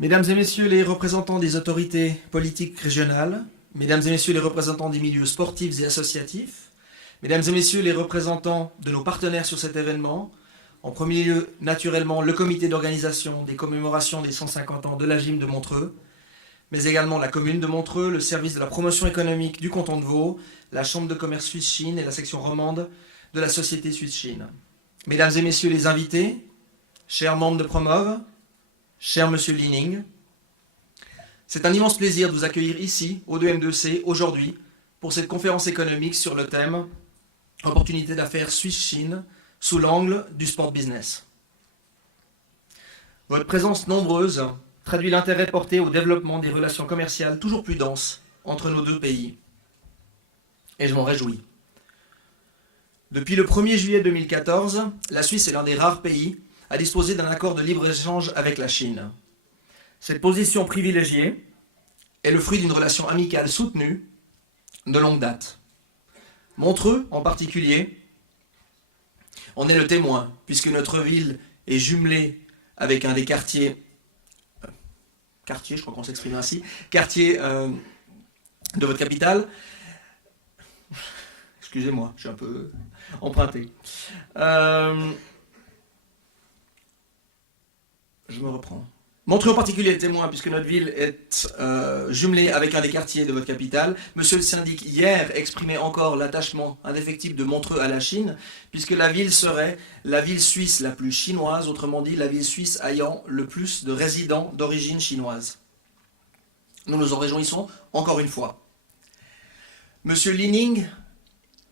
Mesdames et messieurs les représentants des autorités politiques régionales, mesdames et messieurs les représentants des milieux sportifs et associatifs, mesdames et messieurs les représentants de nos partenaires sur cet événement, en premier lieu, naturellement, le comité d'organisation des commémorations des 150 ans de la gym de Montreux, mais également la commune de Montreux, le service de la promotion économique du canton de Vaud, la chambre de commerce Suisse-Chine et la section romande de la société Suisse-Chine. Mesdames et messieurs les invités, chers membres de Promove, cher monsieur Lining, c'est un immense plaisir de vous accueillir ici, au 2M2C, aujourd'hui, pour cette conférence économique sur le thème « Opportunités d'affaires Suisse-Chine » sous l'angle du sport business. Votre présence nombreuse traduit l'intérêt porté au développement des relations commerciales toujours plus denses entre nos deux pays. Et je m'en réjouis. Depuis le 1er juillet 2014, la Suisse est l'un des rares pays à disposer d'un accord de libre-échange avec la Chine. Cette position privilégiée est le fruit d'une relation amicale soutenue de longue date. Montreux, en particulier, en est le témoin, puisque notre ville est jumelée avec un des quartiers, je crois qu'on s'exprime ainsi, quartier de votre capitale. Excusez-moi, je suis un peu emprunté. Je me reprends. Montreux en particulier est témoin, puisque notre ville est jumelée avec un des quartiers de votre capitale. Monsieur le syndic, hier, exprimait encore l'attachement indéfectible de Montreux à la Chine, puisque la ville serait la ville suisse la plus chinoise, autrement dit, la ville suisse ayant le plus de résidents d'origine chinoise. Nous nous en réjouissons encore une fois. Monsieur Lining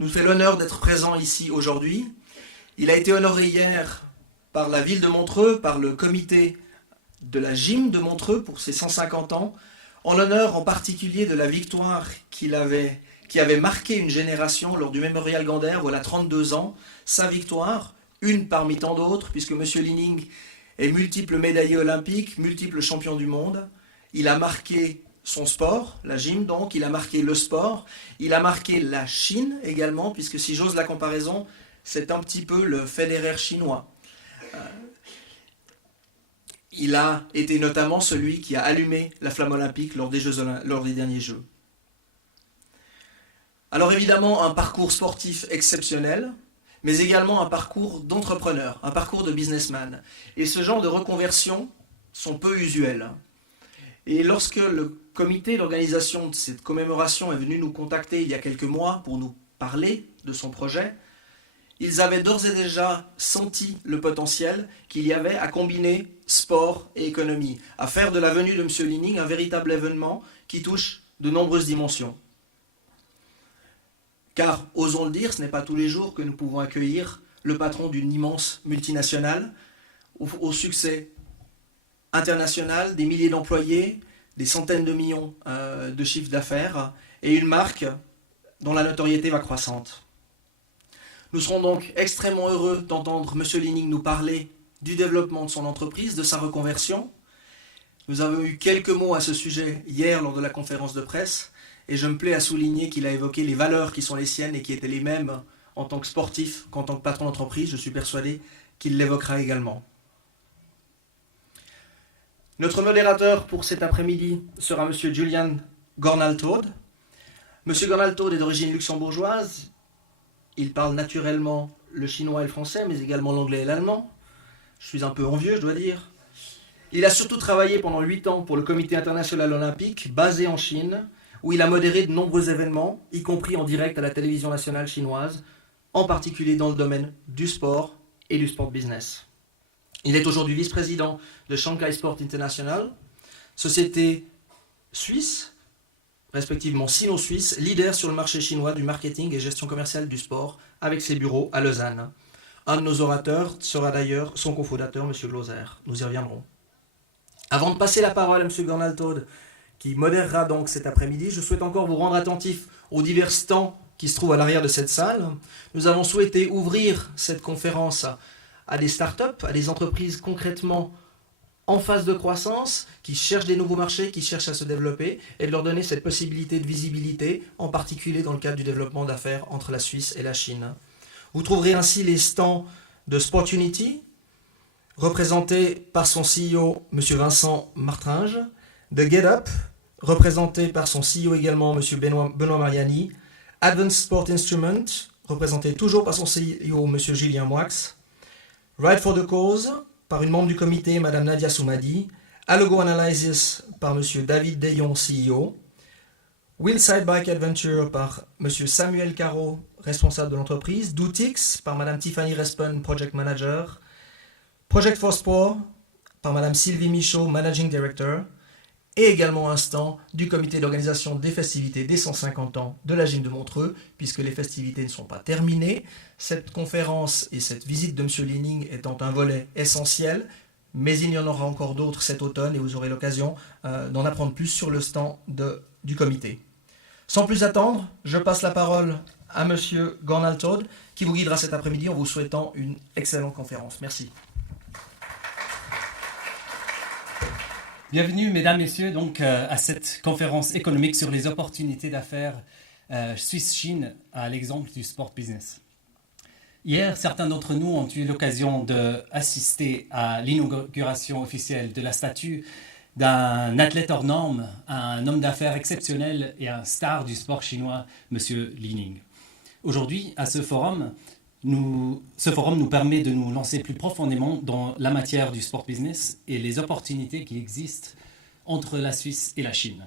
nous fait l'honneur d'être présent ici aujourd'hui. Il a été honoré hier par la ville de Montreux, par le comité de la gym de Montreux pour ses 150 ans, en l'honneur en particulier de la victoire qui avait marqué une génération lors du Mémorial Gander, voilà 32 ans. Sa victoire, une parmi tant d'autres, puisque M. Lining est multiple médaillé olympique, multiple champion du monde. Il a marqué son sport, la gym donc, il a marqué le sport, il a marqué la Chine également, puisque si j'ose la comparaison, c'est un petit peu le Federer chinois. Il a été notamment celui qui a allumé la flamme olympique lors des derniers Jeux. Alors évidemment, un parcours sportif exceptionnel, mais également un parcours d'entrepreneur, un parcours de businessman. Et ce genre de reconversions sont peu usuelles. Et lorsque le comité d'organisation de cette commémoration est venu nous contacter il y a quelques mois pour nous parler de son projet, ils avaient d'ores et déjà senti le potentiel qu'il y avait à combiner sport et économie, à faire de la venue de M. Lining un véritable événement qui touche de nombreuses dimensions. Car, osons le dire, ce n'est pas tous les jours que nous pouvons accueillir le patron d'une immense multinationale au succès international, des milliers d'employés, des centaines de millions de chiffres d'affaires et une marque dont la notoriété va croissante. Nous serons donc extrêmement heureux d'entendre M. Lining nous parler du développement de son entreprise, de sa reconversion. Nous avons eu quelques mots à ce sujet hier lors de la conférence de presse, et je me plais à souligner qu'il a évoqué les valeurs qui sont les siennes et qui étaient les mêmes en tant que sportif qu'en tant que patron d'entreprise. Je suis persuadé qu'il l'évoquera également. Notre modérateur pour cet après-midi sera M. Julian Gornal-Todd. M. Gornal-Todd est d'origine luxembourgeoise. Il parle naturellement le chinois et le français, mais également l'anglais et l'allemand. Je suis un peu envieux, je dois dire. Il a surtout travaillé pendant 8 ans pour le Comité international olympique, basé en Chine, où il a modéré de nombreux événements, y compris en direct à la télévision nationale chinoise, en particulier dans le domaine du sport et du sport business. Il est aujourd'hui vice-président de Shanghai Sport International, société suisse, respectivement sino-suisse, leader sur le marché chinois du marketing et gestion commerciale du sport, avec ses bureaux à Lausanne. Un de nos orateurs sera d'ailleurs son cofondateur, M. Glauser. Nous y reviendrons. Avant de passer la parole à M. Gornal-Todd, qui modérera donc cet après-midi, je souhaite encore vous rendre attentifs aux divers stands qui se trouvent à l'arrière de cette salle. Nous avons souhaité ouvrir cette conférence à des startups, à des entreprises concrètement en phase de croissance, qui cherchent des nouveaux marchés, qui cherchent à se développer, et de leur donner cette possibilité de visibilité, en particulier dans le cadre du développement d'affaires entre la Suisse et la Chine. Vous trouverez ainsi les stands de Sportunity, représenté par son CEO, M. Vincent Martringe. De Get Up, représenté par son CEO également, M. Benoît Mariani. Advanced Sport Instrument, représenté toujours par son CEO, M. Julien Moix. Ride for the Cause, par une membre du comité, Mme Nadia Soumadi. Allogo Analysis, par M. David Deyon, CEO. Wheelside Bike Adventure, par M. Samuel Caro, responsable de l'entreprise. Doutix, par Mme Tiffany Respen, Project Manager. Project for Sport, par Mme Sylvie Michaud, Managing Director. Et également un stand du comité d'organisation des festivités des 150 ans de la gym de Montreux, puisque les festivités ne sont pas terminées. Cette conférence et cette visite de M. Lining étant un volet essentiel, mais il y en aura encore d'autres cet automne et vous aurez l'occasion d'en apprendre plus sur le stand du comité. Sans plus attendre, je passe la parole à M. Gornal Todd, qui vous guidera cet après-midi en vous souhaitant une excellente conférence. Merci. Bienvenue, mesdames, messieurs, donc, à cette conférence économique sur les opportunités d'affaires Suisse-Chine à l'exemple du sport business. Hier, certains d'entre nous ont eu l'occasion d'assister à l'inauguration officielle de la statue d'un athlète hors norme, un homme d'affaires exceptionnel et un star du sport chinois, M. Li Ning. Aujourd'hui, à ce forum nous permet de nous lancer plus profondément dans la matière du sport business et les opportunités qui existent entre la Suisse et la Chine.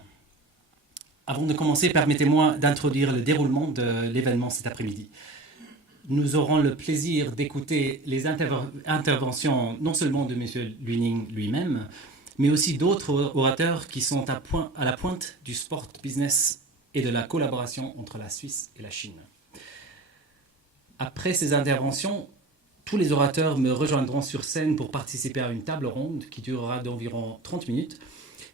Avant de commencer, permettez-moi d'introduire le déroulement de l'événement cet après-midi. Nous aurons le plaisir d'écouter les interventions non seulement de M. Li Ning lui-même, mais aussi d'autres orateurs qui sont à la pointe du sport business et de la collaboration entre la Suisse et la Chine. Après ces interventions, tous les orateurs me rejoindront sur scène pour participer à une table ronde qui durera d'environ 30 minutes.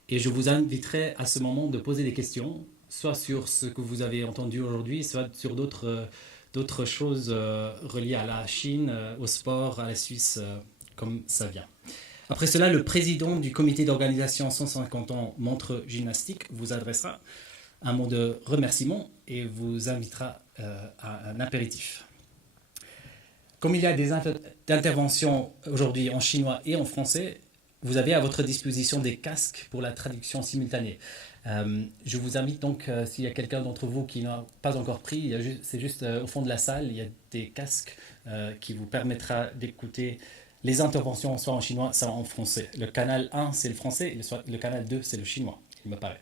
Et je vous inviterai à ce moment de poser des questions, soit sur ce que vous avez entendu aujourd'hui, soit sur d'autres choses reliées à la Chine, au sport, à la Suisse, comme ça vient. Après cela, le président du comité d'organisation 150 ans Montreux Gymnastique vous adressera un mot de remerciement et vous invitera à un apéritif. Comme il y a des interventions aujourd'hui en chinois et en français, vous avez à votre disposition des casques pour la traduction simultanée. Je vous invite donc, s'il y a quelqu'un d'entre vous qui n'a pas encore pris, c'est juste au fond de la salle, il y a des casques qui vous permettra d'écouter les interventions soit en chinois, soit en français. Le canal 1, c'est le français, et le canal 2, c'est le chinois, il me paraît.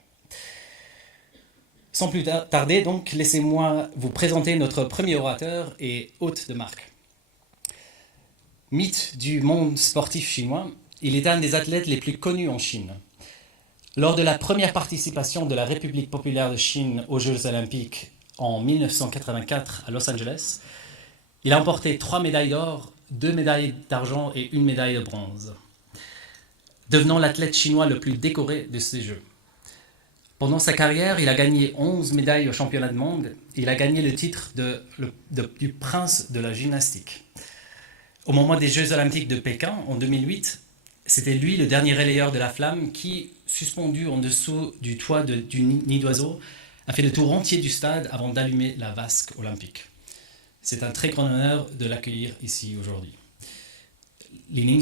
Sans plus tarder, donc, laissez-moi vous présenter notre premier orateur et hôte de marque. Mythe du monde sportif chinois, il est un des athlètes les plus connus en Chine. Lors de la première participation de la République populaire de Chine aux Jeux olympiques en 1984 à Los Angeles, il a emporté 3 médailles d'or, 2 médailles d'argent et 1 médaille de bronze, devenant l'athlète chinois le plus décoré de ces Jeux. Pendant sa carrière, il a gagné 11 médailles au championnat du monde. Il a gagné le titre du prince de la gymnastique. Au moment des Jeux olympiques de Pékin, en 2008, c'était lui le dernier relayeur de la flamme qui, suspendu en dessous du toit du nid d'oiseau, a fait le tour entier du stade avant d'allumer la vasque olympique. C'est un très grand honneur de l'accueillir ici aujourd'hui. Li Ning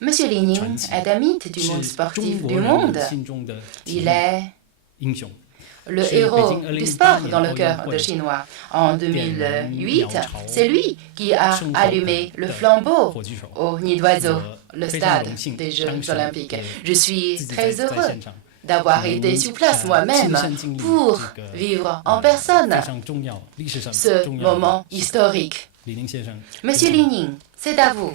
Monsieur Li Ning est un mythe du monde sportif du monde. Il est le héros du sport dans le cœur des Chinois. En 2008, c'est lui qui a allumé le flambeau au nid d'oiseau, le stade des Jeux olympiques. Je suis très heureux d'avoir été sur place moi-même pour vivre en personne ce moment historique. Monsieur Li Ning, c'est à vous.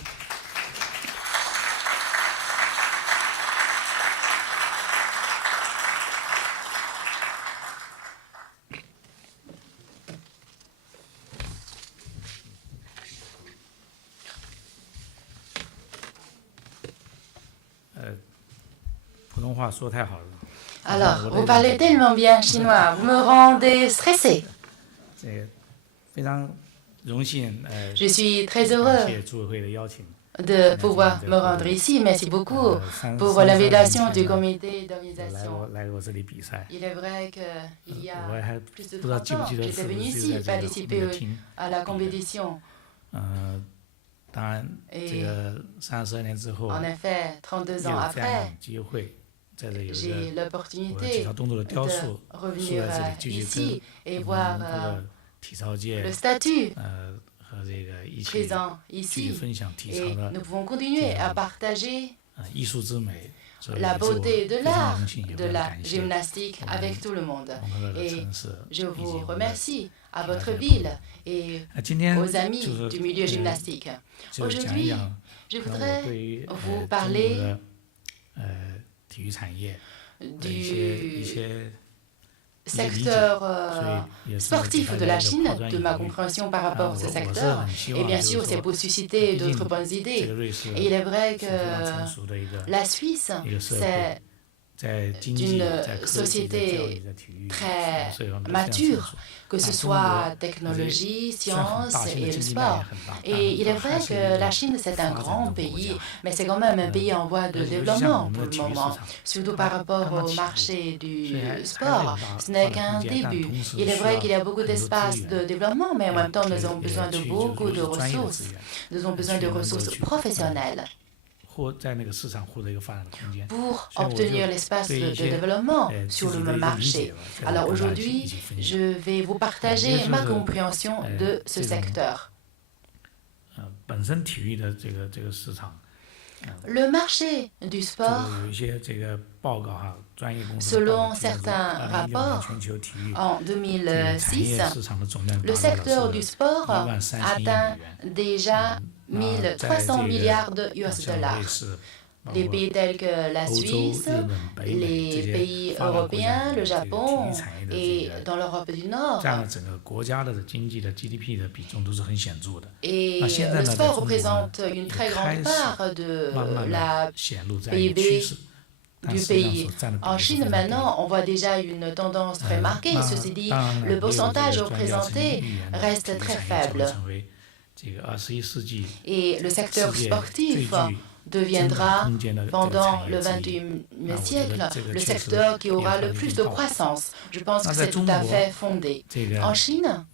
Alors, vous parlez tellement bien chinois, vous me rendez stressé. Je suis très heureux de pouvoir me rendre ici. Merci beaucoup pour l'invitation du comité d'organisation. Il est vrai qu'il y a plus de 30 ans, j'étais venu ici participer à la compétition. Et en effet, 32 ans après, j'ai l'opportunité de revenir ici et voir le statut présent ici. Et nous pouvons continuer à partager la beauté de l'art de la gymnastique avec tout le monde. Et je vous remercie à votre ville et aux amis du milieu gymnastique. Aujourd'hui, je voudrais vous parler du secteur sportif de la Chine, de ma compréhension par rapport à ce secteur. Et bien sûr, c'est pour susciter d'autres bonnes idées. Et il est vrai que la Suisse, c'est d'une société très mature, que ce soit technologie, science et le sport. Et il est vrai que la Chine, c'est un grand pays, mais c'est quand même un pays en voie de développement pour le moment, surtout par rapport au marché du sport. Ce n'est qu'un début. Il est vrai qu'il y a beaucoup d'espace de développement, mais en même temps, nous avons besoin de beaucoup de ressources. Nous avons besoin de ressources professionnelles pour obtenir l'espace de développement sur le marché. Alors aujourd'hui, je vais vous partager ma compréhension de ce secteur. Le marché du sport, selon certains rapports, en 2006, le secteur du sport atteint déjà 1300 milliards de US dollars. Les pays tels que la Suisse, les pays européens, le Japon et dans l'Europe du Nord. Et le sport représente une très grande part de la PIB du pays. En Chine, maintenant, on voit déjà une tendance très marquée. Ceci dit, le pourcentage représenté reste très faible. Et le secteur sportif deviendra, pendant le XXIe siècle, le secteur qui aura le plus de croissance. Je pense que c'est tout à fait fondé. En Chine,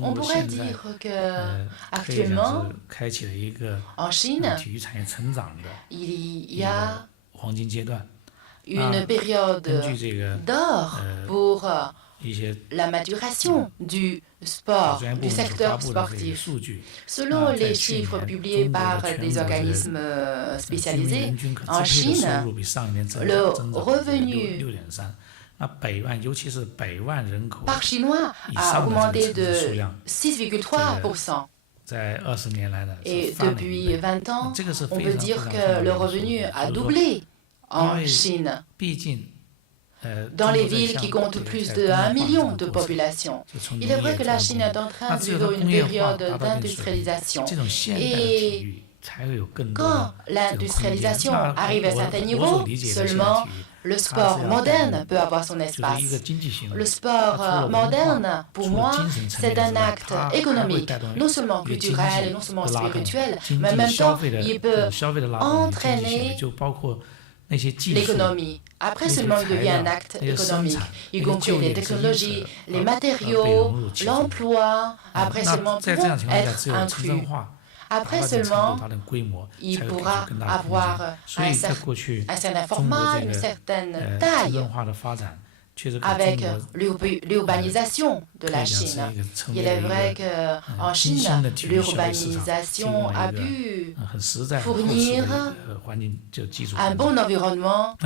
on pourrait dire qu'actuellement, en Chine, il y a une période d'or pour la maturation du sport, du secteur sportif. Selon les chiffres publiés par des organismes spécialisés, en Chine, le revenu par Chinois a augmenté de 6,3%. Et depuis 20 ans, on peut dire que le revenu a doublé en Chine. Dans les villes qui comptent plus de 1 million de population. Il est vrai que la Chine est en train de vivre une période d'industrialisation. Et quand l'industrialisation arrive à un certain niveau, seulement le sport moderne peut avoir son espace. Le sport moderne, pour moi, c'est un acte économique, non seulement culturel, non seulement spirituel, mais en même temps, il peut entraîner l'économie. Après seulement, il devient un acte économique, y compris les technologies, les matériaux, l'emploi. Après seulement, pourront être inclus. Après seulement, il pourra avoir un certain format, une certaine taille. Avec l'urbanisation de la Chine. Il est vrai qu'en Chine, l'urbanisation a pu fournir un bon environnement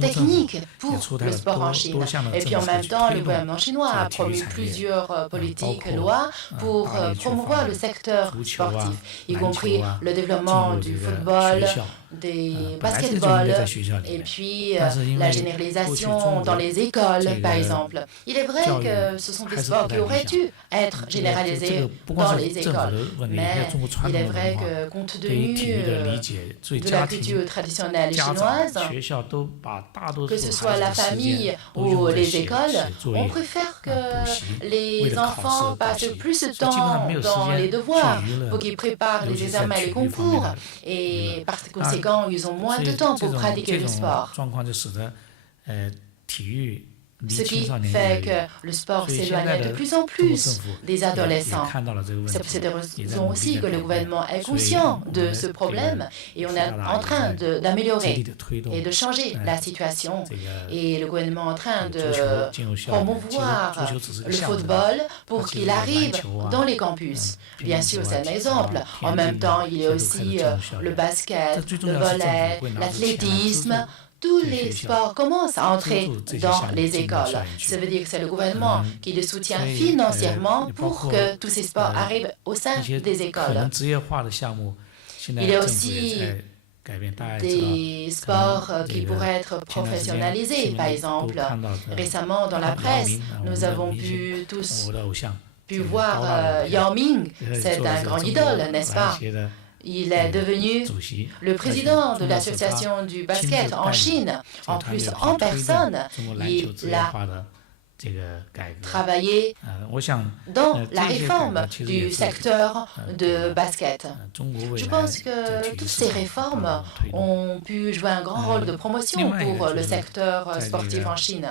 technique pour le sport en Chine. Et puis en même temps, le gouvernement chinois a promu plusieurs politiques, lois pour promouvoir le secteur sportif, y compris le développement du football, des basketballs, et puis la généralisation dans les écoles, par exemple. Il est vrai que ce sont des sports qui auraient dû être généralisés dans les écoles, mais il est vrai que compte tenu de la culture traditionnelle chinoise, que ce soit la famille ou les écoles, on préfère que les enfants passent plus de temps dans les devoirs pour qu'ils préparent les examens et les concours, et par conséquent, ils ont moins de temps pour pratiquer le sport. ce qui fait que le sport s'éloigne de plus en plus des adolescents. C'est pour cette raison aussi que le gouvernement est conscient de ce problème et on est en train d'améliorer et de changer la situation. Et le gouvernement est en train de promouvoir le football pour qu'il arrive dans les campus. Bien sûr, c'est un exemple. En même temps, il y a aussi le basket, le volley, l'athlétisme. Tous les sports commencent à entrer dans les écoles. Ça veut dire que c'est le gouvernement qui les soutient financièrement pour que tous ces sports arrivent au sein des écoles. Il y a aussi des sports qui pourraient être professionnalisés. Par exemple, récemment dans la presse, nous avons pu voir Yao Ming. C'est un grand idole, n'est-ce pas? Il est devenu le président de l'association du basket en Chine. En plus, en personne, il a travaillé dans la réforme du secteur de basket. Je pense que toutes ces réformes ont pu jouer un grand rôle de promotion pour le secteur sportif en Chine.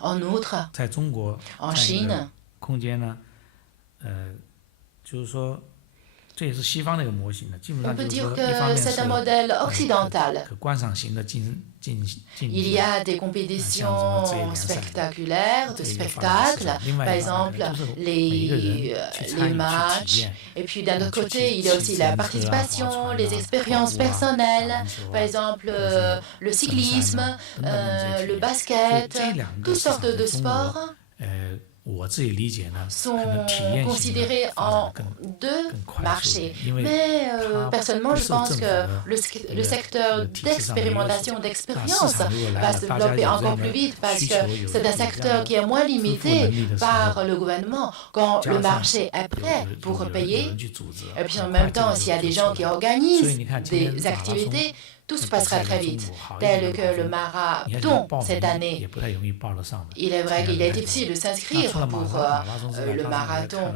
En outre, en Chine, on peut dire que c'est un modèle occidental. Il y a des compétitions spectaculaires, de spectacles, par exemple les matchs. Et puis d'un autre côté, il y a aussi la participation, les expériences personnelles, par exemple le cyclisme, le basket, toutes sortes de sports sont considérés en deux marchés. Mais personnellement, je pense que le secteur d'expérimentation, d'expérience va se développer encore plus vite parce que c'est un secteur qui est moins limité par le gouvernement quand le marché est prêt pour payer. Et puis en même temps, s'il y a des gens qui organisent des activités, tout se passera très vite, tel que le marathon cette année. Il est vrai qu'il est difficile de s'inscrire pour le marathon.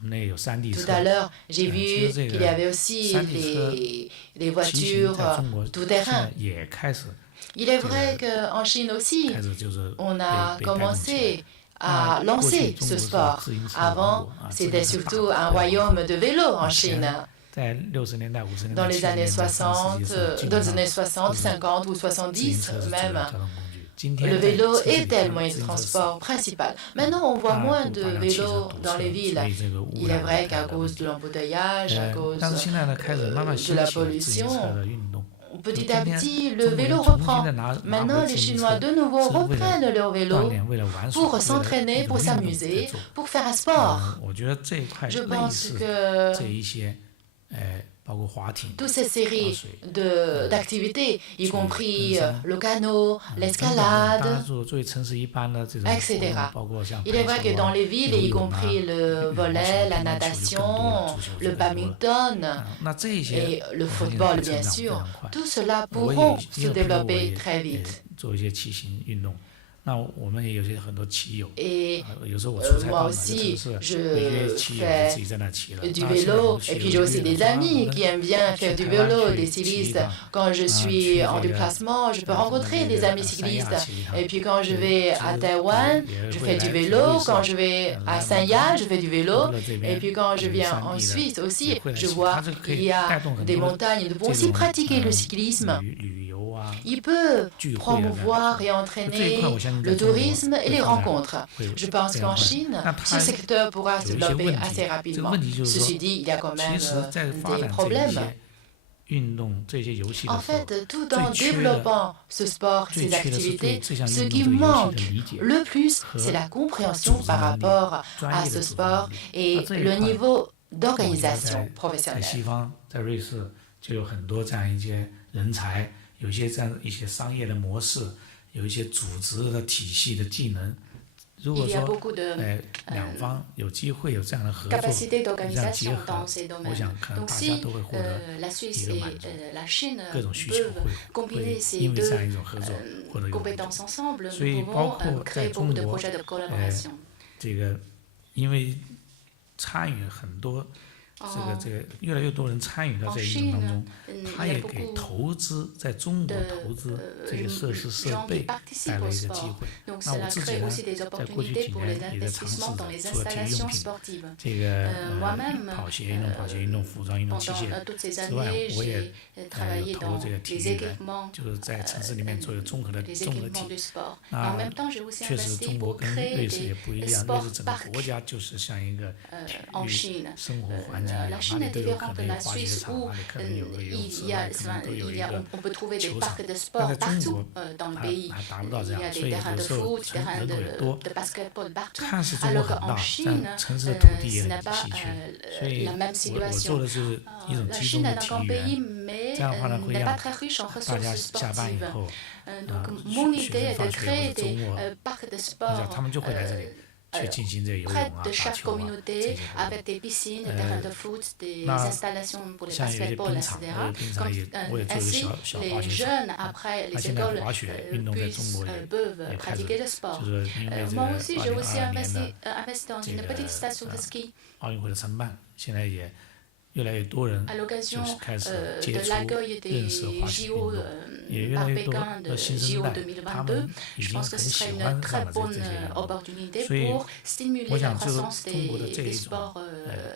Tout à l'heure, j'ai vu qu'il y avait aussi les voitures tout-terrain. Il est vrai qu'en Chine aussi, on a commencé à lancer ce sport. Avant, c'était surtout un royaume de vélo en Chine. Dans les années 60, 50 ou 70 même, le vélo était le moyen de transport principal. Maintenant, on voit moins de vélos dans les villes. Il est vrai qu'à cause de l'embouteillage, à cause de la pollution, petit à petit, le vélo reprend. Maintenant, les Chinois de nouveau reprennent leur vélo pour s'entraîner, pour s'amuser, pour faire un sport. Je pense que toutes ces séries d'activités, y compris le canot, l'escalade, etc. Il est vrai que dans les villes, y compris le volley, la natation, le badminton et le football, bien sûr, tout cela pourront se développer très vite. Et moi aussi, je fais du vélo. Et puis j'ai aussi des amis qui aiment bien faire du vélo, des cyclistes. Quand je suis en déplacement, je peux rencontrer des amis cyclistes. Et puis quand je vais à Taïwan, je fais du vélo. Quand je vais à Sanya, je fais du vélo. Et puis quand je viens en Suisse aussi, je vois qu'il y a des montagnes. Nous pouvons aussi pratiquer le cyclisme. Il peut promouvoir et entraîner le tourisme et les rencontres. Je pense qu'en Chine, ce secteur pourra se développer assez rapidement. Ceci dit, il y a quand même des problèmes. En fait, tout en développant ce sport, ces activités, ce qui manque le plus, c'est la compréhension par rapport à ce sport et le niveau d'organisation professionnelle. 有一些这样一些商业的模式，有一些组织的体系的技能。如果说两方有机会有这样的合作，这样结合，我想可能大家都会获得一个满足，各种需求会因为这样一种合作获得一个满足。所以包括在中国，这个因为参与很多这个越来越多人参与到这个运动当中，他也给投资在中国投资这些设施设备带来一个机会。那我自己呢，在过去几年也在尝试着，除了体育用品、这个跑鞋运动服装、运动器械之外，我也有投入这个体育人，就是在城市里面做一个综合体。那确实中国跟瑞士也不一样，瑞士整个国家就是像一个体育生活环境一样，哪里都有可能有滑雪场，哪里可能有个游泳池，哪里可能都有一个球场。但在中国还达不到这样，所以有时候人口也多，看似中国很大，但城市的土地也很稀缺，所以我做的是一种集中的体育园，这样的话呢会让大家下班以后，学生放学或者周末，他们就会来这里。去进行这个游泳啊、打球啊这些活动。那像有些冰场，我也做一个小滑雪场。那现在滑雪运动在中国也开始，就是因为这个2022年的这个奥运会的承办，现在也越来越多人就是开始接触、认识滑雪运动，也越来越多的新生代，他们已经很喜欢上了这些运动，所以我想就是中国的这一种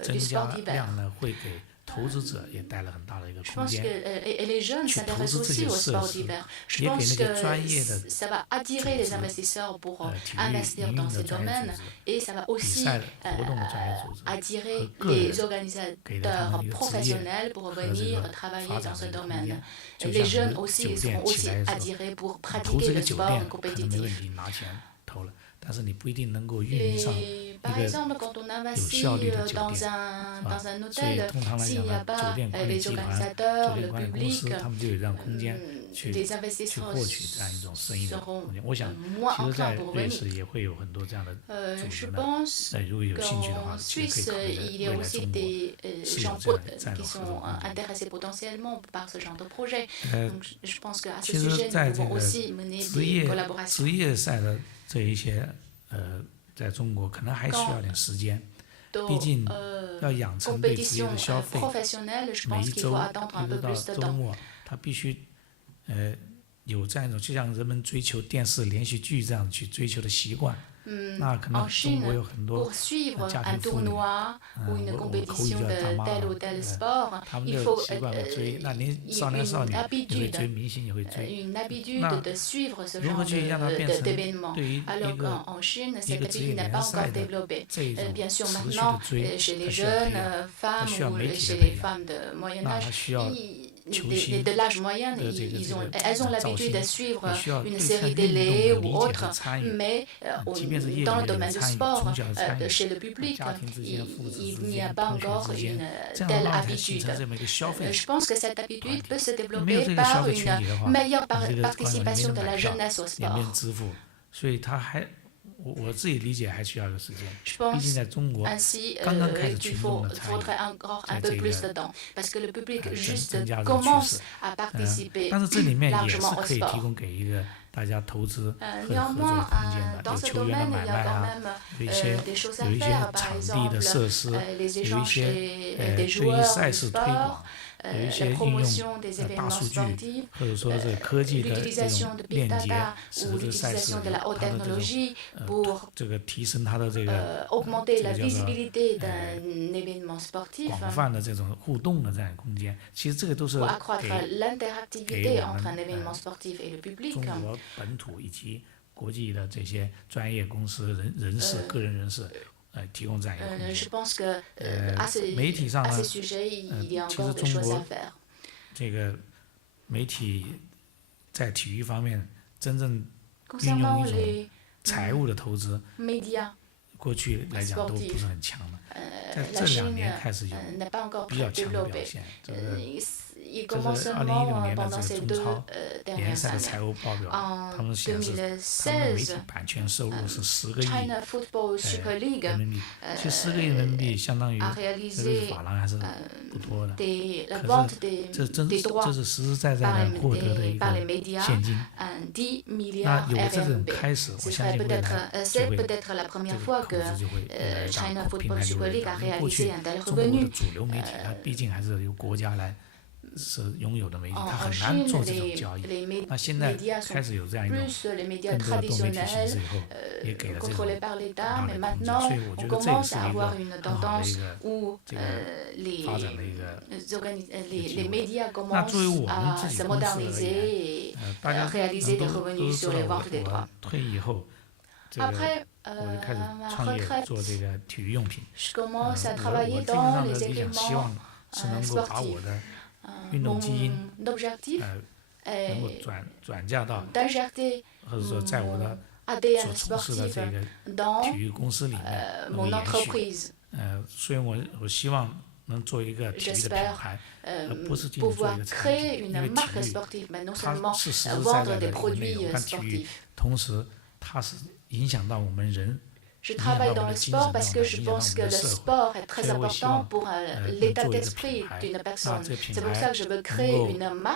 增加量呢，会给投资者也带来很大的一个空间，去投资这些设施，也给那个专业的组织，体育营运的专业组织，比赛活动的专业组织和个人，给了他们一个职业和这个发展的一个空间。就像我们酒店起来的时候，投资一个酒店可能没问题，拿钱投了。但是你不一定能够运营上一个有效率的酒店，是吧？所以通常来讲呢，酒店管理集团、酒店管理公司，他们就有这样空间去获取这样一种生意的空间。我想，其实在瑞士也会有很多这样的组织呢。如果有兴趣的话，其实可以考虑未来中国是有这样的合作空间。其实在这个职业赛的这一些在中国可能还需要点时间，毕竟要养成对职业的消费，每一周一直到周末，他必须有这样一种就像人们追求电视连续剧这样去追求的习惯。那可能中国有很多家庭妇女，我口语叫大妈嘛，他们就习惯了追。那您少男少女也会追明星，也会追。那如何去让它变成对于一个职业联赛的这一种持续的追，它需要培养，它需要媒体的培养，那它需要球星的这个造型，也需要对像运动的理解和参与，即便是业余的参与，从小的参与，家庭之间、父子之间、同学之间，这样的话才形成这么一个消费团体。没有这个消费群体的话，你这个观众没能买票，也没人支付，所以他还。我自己理解还需要一个时间，毕竟在中国刚刚开始群众的参与，在这个增加这个趋势，但是这里面也是可以提供给一个大家投资和合作的空间的，有球员的买卖啊，有一些场地的设施，有一些对于赛事推广。有一些运用大数据，或者说是科技的这种链接，使得这个赛事它的这个提升它的这个叫做广泛的这种互动的这样一个空间。其实这个都是给我们中国本土以及国际的这些专业公司人士、个人人士。提供这样一个空间。媒体上呢，其实中国这个媒体在体育方面真正运用一种财务的投资，过去来讲都不是很强的，在这2年开始有比较强的表现。这个这是2016年的这个中超联赛的财务报表，他们显示他们的媒体版权收入是10个亿人民币，其实10个亿人民币相当于这个法郎还是不多的，可是这是实实在在的获得的一个现金。那有了这种开始，我相信未来就会这个口子就会越来越大，平台就会越大。因为过去中国的主流媒体，它毕竟还是由国家来是拥有的媒体，它很难做这种交易。那现在开始有这样一种更多的多媒体形式以后，也给了这种很大的空间，所以我觉得这个是一个很好的一个这个发展的一个机会。那作为我们自己公司而言，大家都知道我退役以后，这个我就开始创业做这个体育用品。我基本上的理想希望是能够把我的运动基因能够转嫁到，或者说在我的所从事的这个体育公司里面能够延续。所以我希望能做一个体育的品牌，而不是仅仅做一个产品。因为体育它是实实在在的内容，但体育同时它是影响到我们人。Je travaille dans le sport parce que je pense que le sport est très important pour l'état d'esprit d'une personne. C'est pour ça que je veux créer une marque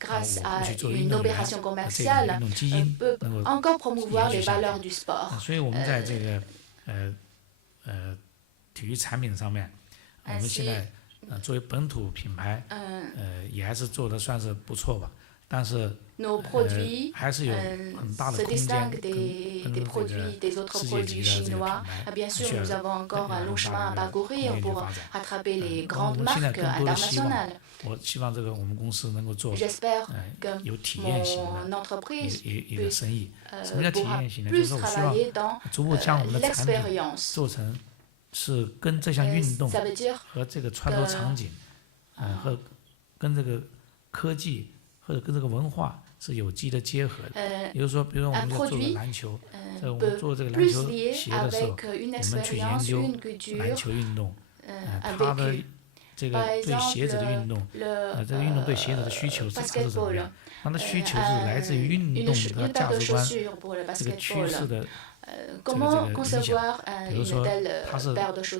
grâce à une opération commerciale, peut encore promouvoir les valeurs du sport. 所以我们在这个体育产品上面，我们现在作为本土品牌，也还是做得算是不错吧。但是还是有很大的空间跟这个世界级的这个品牌需要很大的空间去发展。我们现在更多的希望，我希望这个我们公司能够做有体验型的一个生意。什么叫体验型呢？就是我希望逐步将我们的产品做成是跟这项运动和这个穿着场景，和跟这个科技或者跟这个文化是有机的结合的。比如说我们在做个篮球，在我们做这个篮球鞋的时候，我们去研究篮球运动，它的这个对鞋子的运动，这个运动对鞋子的需求它是怎么样？它的需求是来自于运动的价值观，这个趋势的这个影响。比如说它是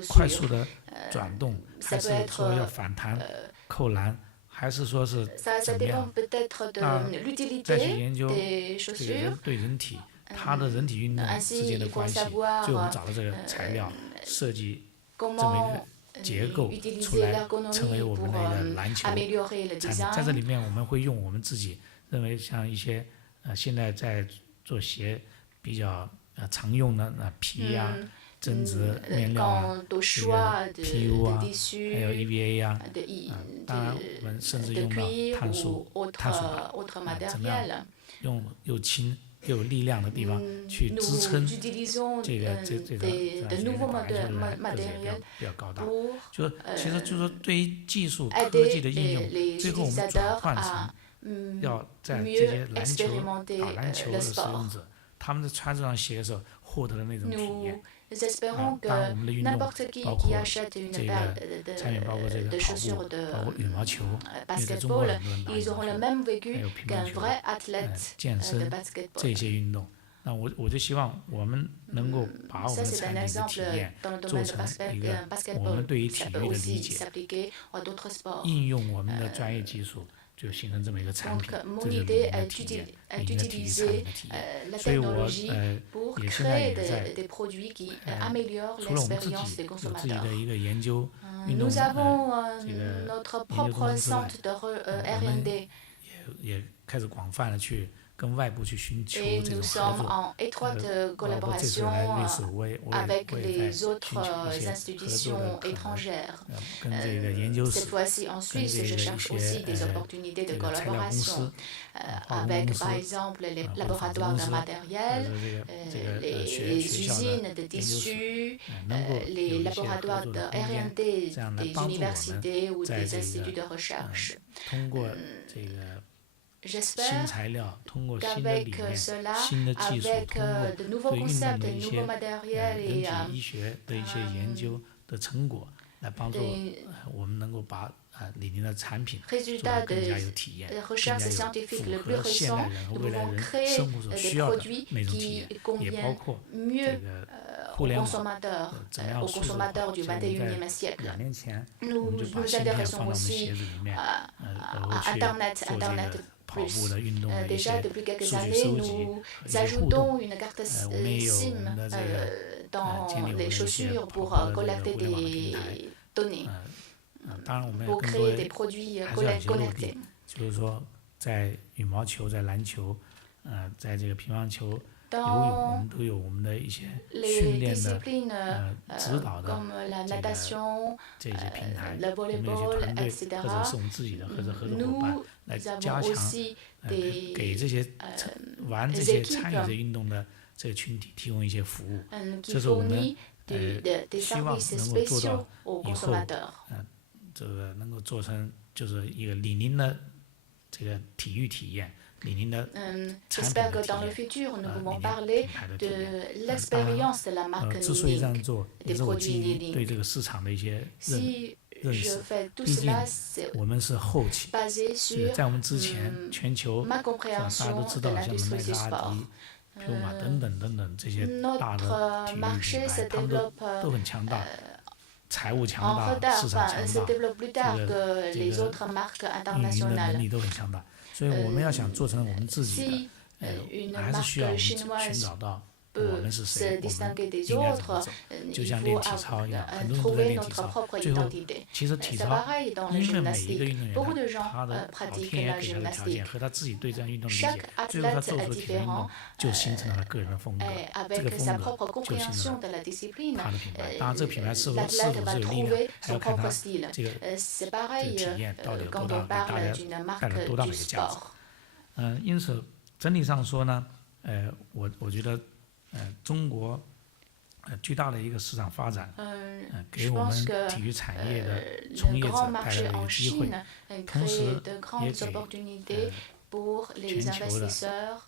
快速的转动，还是说要反弹、扣篮？还是说是怎么样？那再去研究这个人对人体，它的人体运动之间的关系，所以我们找到这个材料，设计这么一个结构出来，成为我们的一个篮球产品。在这里面，我们会用我们自己认为像一些现在在做鞋比较常用的皮呀、针织面料啊，这个 PU 啊，还有 EVA 啊，当然我们甚至用到碳素板，怎么样用又轻又有力量的地方去支撑这个板，比较高大。其实就是说对于技术科技的应用，最后我们转换成要在这些打篮球的使用者，他们在穿这双鞋的时候获得的那种体验。当然我们的运动包括这个参与，包括这个跑步，包括羽毛球，因为在中国很多人打羽毛球，还有乒乓球、健身这些运动。那我就希望我们能够把我们的产品的体验做成一个我们对于体育的理解，应用我们的专业技术，就形成这么一个产品，这就是我们的体验，你的体育产品的体验。所以我也现在也在除了我们自己有自己的一个研究运动这个研究公司之外，我们也开始广泛的去跟外部去寻求这种合作，包括这次来瑞士，我也在寻求一些合作的可能，跟这个研究室，跟这个一些这个材料公司、化工公司、法国公司，这个学校的研究室，能够有一些合作的空间，这样来帮助我们在这个通过这个新材料，通过新的理念、新的技术，通过对运动的一些人体医学的一些研究的成果，来帮助我们能够把李宁的产品做得更加有体验，更加有符合现代人和未来人生活所需要的那种体验，也包括这个互联网怎么样数字化。所以在2年前，我们就把芯片放到我们鞋子里面，然后去做这个跑步的运动的一些数据收集、一些互动。我们也有我们的这个建立我们一些跑步的这个互联网的平台。当然我们也更多还是要有些落地，就是说在羽毛球、在篮球，在这个乒乓球、游泳，我们都有我们的一些训练的指导的这些平台，我们有些团队或者是我们自己的或者合作伙伴来加强给这些玩这些参与这运动的这个群体提供一些服务。这是我们希望能够做到以后这个能够做成就是一个李宁的这个体育体验，李宁的产品的体验，李宁品牌的体验。当然，之所以这样做，也是我基于对这个市场的一些认识。毕竟我们是后期，在我们之前，全球大家都知道，像耐克、阿迪、Puma 等等这些大的体育品牌，他们都很强大。财务强大，市场强大，这个运营的能力都很强大，所以我们要想做成我们自己的，还是需要我们寻找到我们是谁，我们应该怎么走，就像练体操一样，很多人都在练体操，最后其实体操，因为每一个运动员他的老天爷给他的条件和他自己对这项运动的理解，最后他做出的体育运动就形成了他个人的风格，这个风格就形成了他的品牌。当然，这个品牌是否是有力量，还要看他这个体验到底有多大，给大家带来多大的一个价值。因此整体上说呢，我觉得。中国巨大的一个市场发展，给我们体育产业的从业者带来了一个机会，同时也给全球的，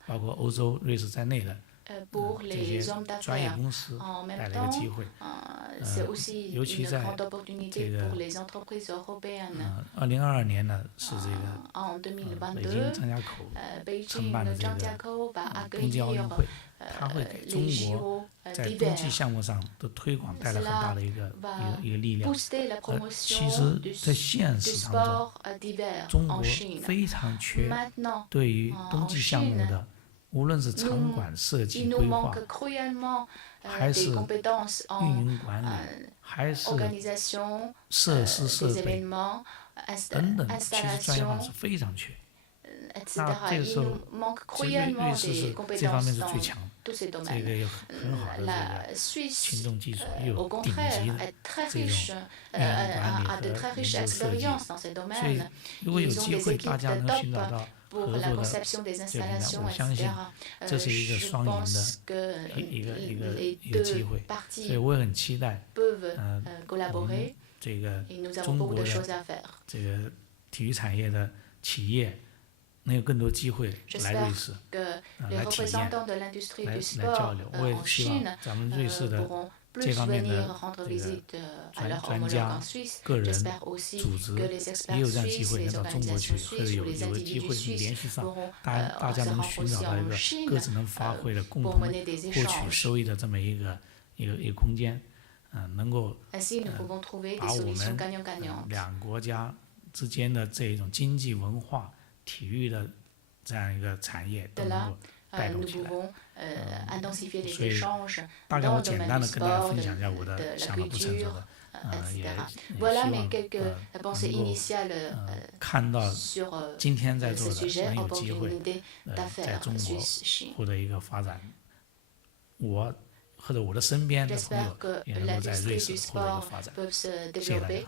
包括欧洲、瑞士在内的这些专业公司带来一个机会。尤其在这个2022年呢，是这个北京张家口承办的这个冬季奥运会。它会给中国在冬季项目上的推广带来很大的一个力量。其实，在现实当中，中国非常缺对于冬季项目的，无论是场馆设计规划，还是运营管理，还是设施设备等等，其实专业化是非常缺。那这个时候，其实瑞士是这方面是最强的，这个有很好的这个群众技术，又有顶级的这种运营管理和研究设计。所以，如果有机会，大家能寻找到合作的这个平台，我相信这是一个双赢的一个机会。所以，我也很期待，我们这个中国的这个体育产业的企业。能有更多机会来瑞士，来体验，来交流。我也希望咱们瑞士的这方面的这个专家、个人、组织也有这样机会能到中国去，或者有个机会能联系上，大家能寻找到一个各自能发挥的、共同获取收益的这么一个空间，能够把我们两国家之间的这一种经济文化。体育的这样一个产业都能够带动起来，所以大概我简单的跟大家分享一下我的想法，不沉重的，也希望能够看到今天在座的能有机会在中国获得一个发展，我或者我的身边的朋友也能够在瑞士获得一个发展。谢谢大家。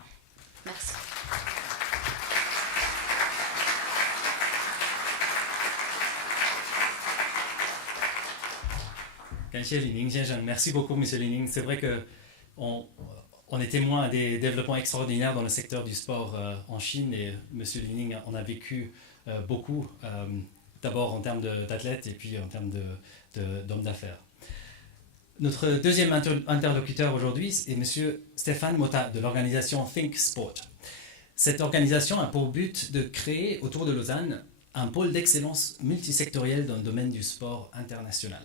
Merci beaucoup, Monsieur Li-Ning. C'est vrai qu'on est témoin des développements extraordinaires dans le secteur du sport en Chine et Monsieur Li-Ning en a vécu beaucoup, d'abord en termes d'athlètes et puis en termes d'hommes d'affaires. Notre deuxième interlocuteur aujourd'hui est M. Stéphane Motta de l'organisation Think Sport. Cette organisation a pour but de créer autour de Lausanne un pôle d'excellence multisectoriel dans le domaine du sport international.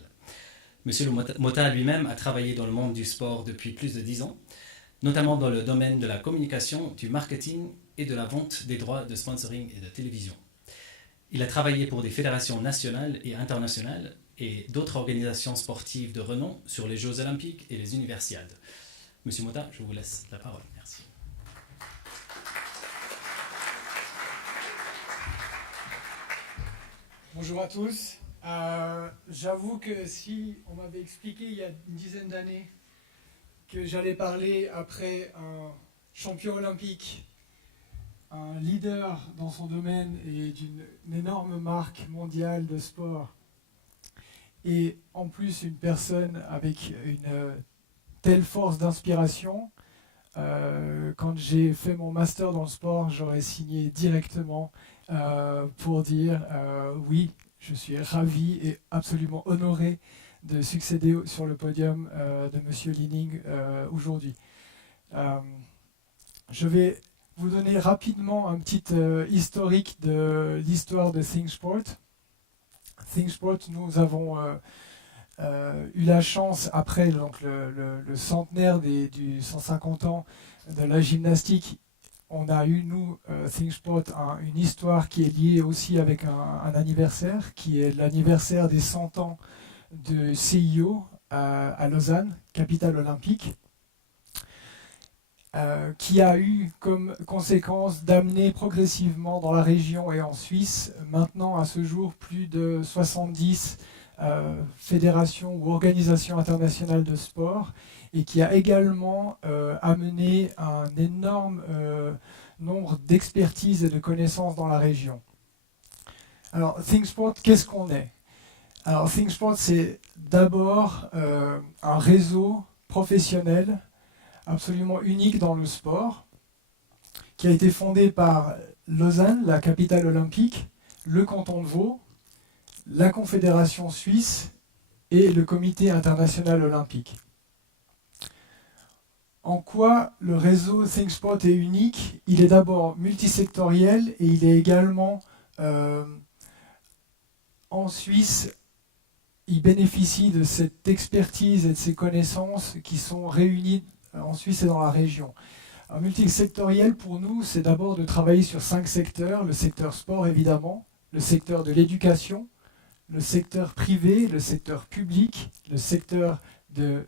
M. Motta lui-même a travaillé dans le monde du sport depuis plus de 10 ans, notamment dans le domaine de la communication, du marketing et de la vente des droits de sponsoring et de télévision. Il a travaillé pour des fédérations nationales et internationales et d'autres organisations sportives de renom sur les Jeux olympiques et les universiades. Monsieur Motta, je vous laisse la parole. Merci. Bonjour à tous. J'avoue que si on m'avait expliqué il y a une dizaine d'années que j'allais parler après un champion olympique, un leader dans son domaine et d'une énorme marque mondiale de sport, et en plus une personne avec une telle force d'inspiration, quand j'ai fait mon master dans le sport, j'aurais signé directement pour dire oui, je suis ravi et absolument honoré de succéder sur le podium de M. Li-Ning aujourd'hui. Je vais vous donner rapidement un petit historique de l'histoire de Think Sport. Think Sport, nous avons eu la chance, après donc, le centenaire du 150 ans de la gymnastique, on a eu, nous, Think Sport, une histoire qui est liée aussi avec un anniversaire, qui est l'anniversaire des 100 ans de CIO à Lausanne, capitale olympique, qui a eu comme conséquence d'amener progressivement dans la région et en Suisse, maintenant à ce jour, plus de 70 fédérations ou organisations internationales de sport, et qui a également amené un énorme nombre d'expertises et de connaissances dans la région. Alors, Think Sport, qu'est-ce qu'on est? Alors, Think Sport, c'est d'abord un réseau professionnel absolument unique dans le sport, qui a été fondé par Lausanne, la capitale olympique, le canton de Vaud, la Confédération suisse et le Comité international olympique. En quoi le réseau Think Sport est unique? Il est d'abord multisectoriel et il est également en Suisse. Il bénéficie de cette expertise et de ces connaissances qui sont réunies en Suisse et dans la région. Un multisectoriel pour nous, c'est d'abord de travailler sur 5 secteurs. Le secteur sport évidemment, le secteur de l'éducation, le secteur privé, le secteur public, le secteur des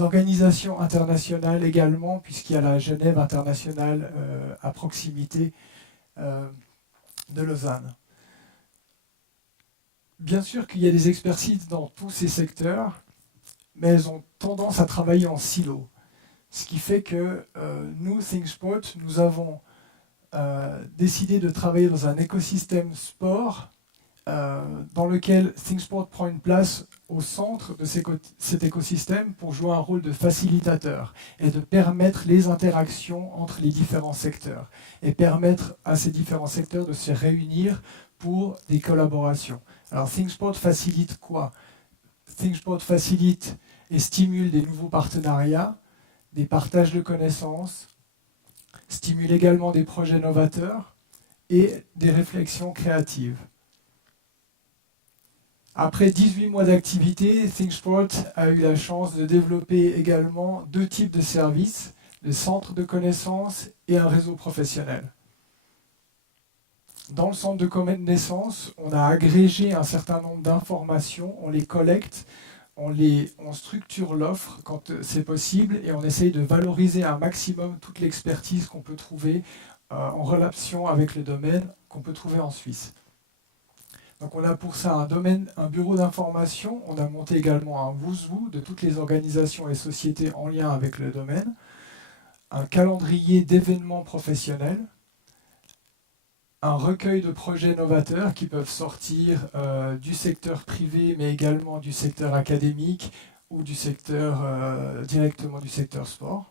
organisations internationales également, puisqu'il y a la Genève internationale à proximité de Lausanne. Bien sûr qu'il y a des expertises dans tous ces secteurs, mais elles ont tendance à travailler en silo. Ce qui fait que nous, Think Sport, nous avons décidé de travailler dans un écosystème sport dans lequel Think Sport prend une place au centre de cet écosystème pour jouer un rôle de facilitateur et de permettre les interactions entre les différents secteurs et permettre à ces différents secteurs de se réunir pour des collaborations. Alors Think Sport facilite quoi? Think Sport facilite et stimule des nouveaux partenariats, des partages de connaissances, stimule également des projets novateurs et des réflexions créatives. Après 18 mois d'activité, Think Sport a eu la chance de développer également 2 types de services, le centre de connaissances et un réseau professionnel. Dans le centre de connaissances, on a agrégé un certain nombre d'informations, on les collecte, on structure l'offre quand c'est possible et on essaye de valoriser un maximum toute l'expertise qu'on peut trouver en relation avec le domaine qu'on peut trouver en Suisse. Donc on a pour ça un bureau d'information, on a monté également un who's who de toutes les organisations et sociétés en lien avec le domaine, un calendrier d'événements professionnels, un recueil de projets novateurs qui peuvent sortir du secteur privé mais également du secteur académique ou du secteur directement du secteur sport.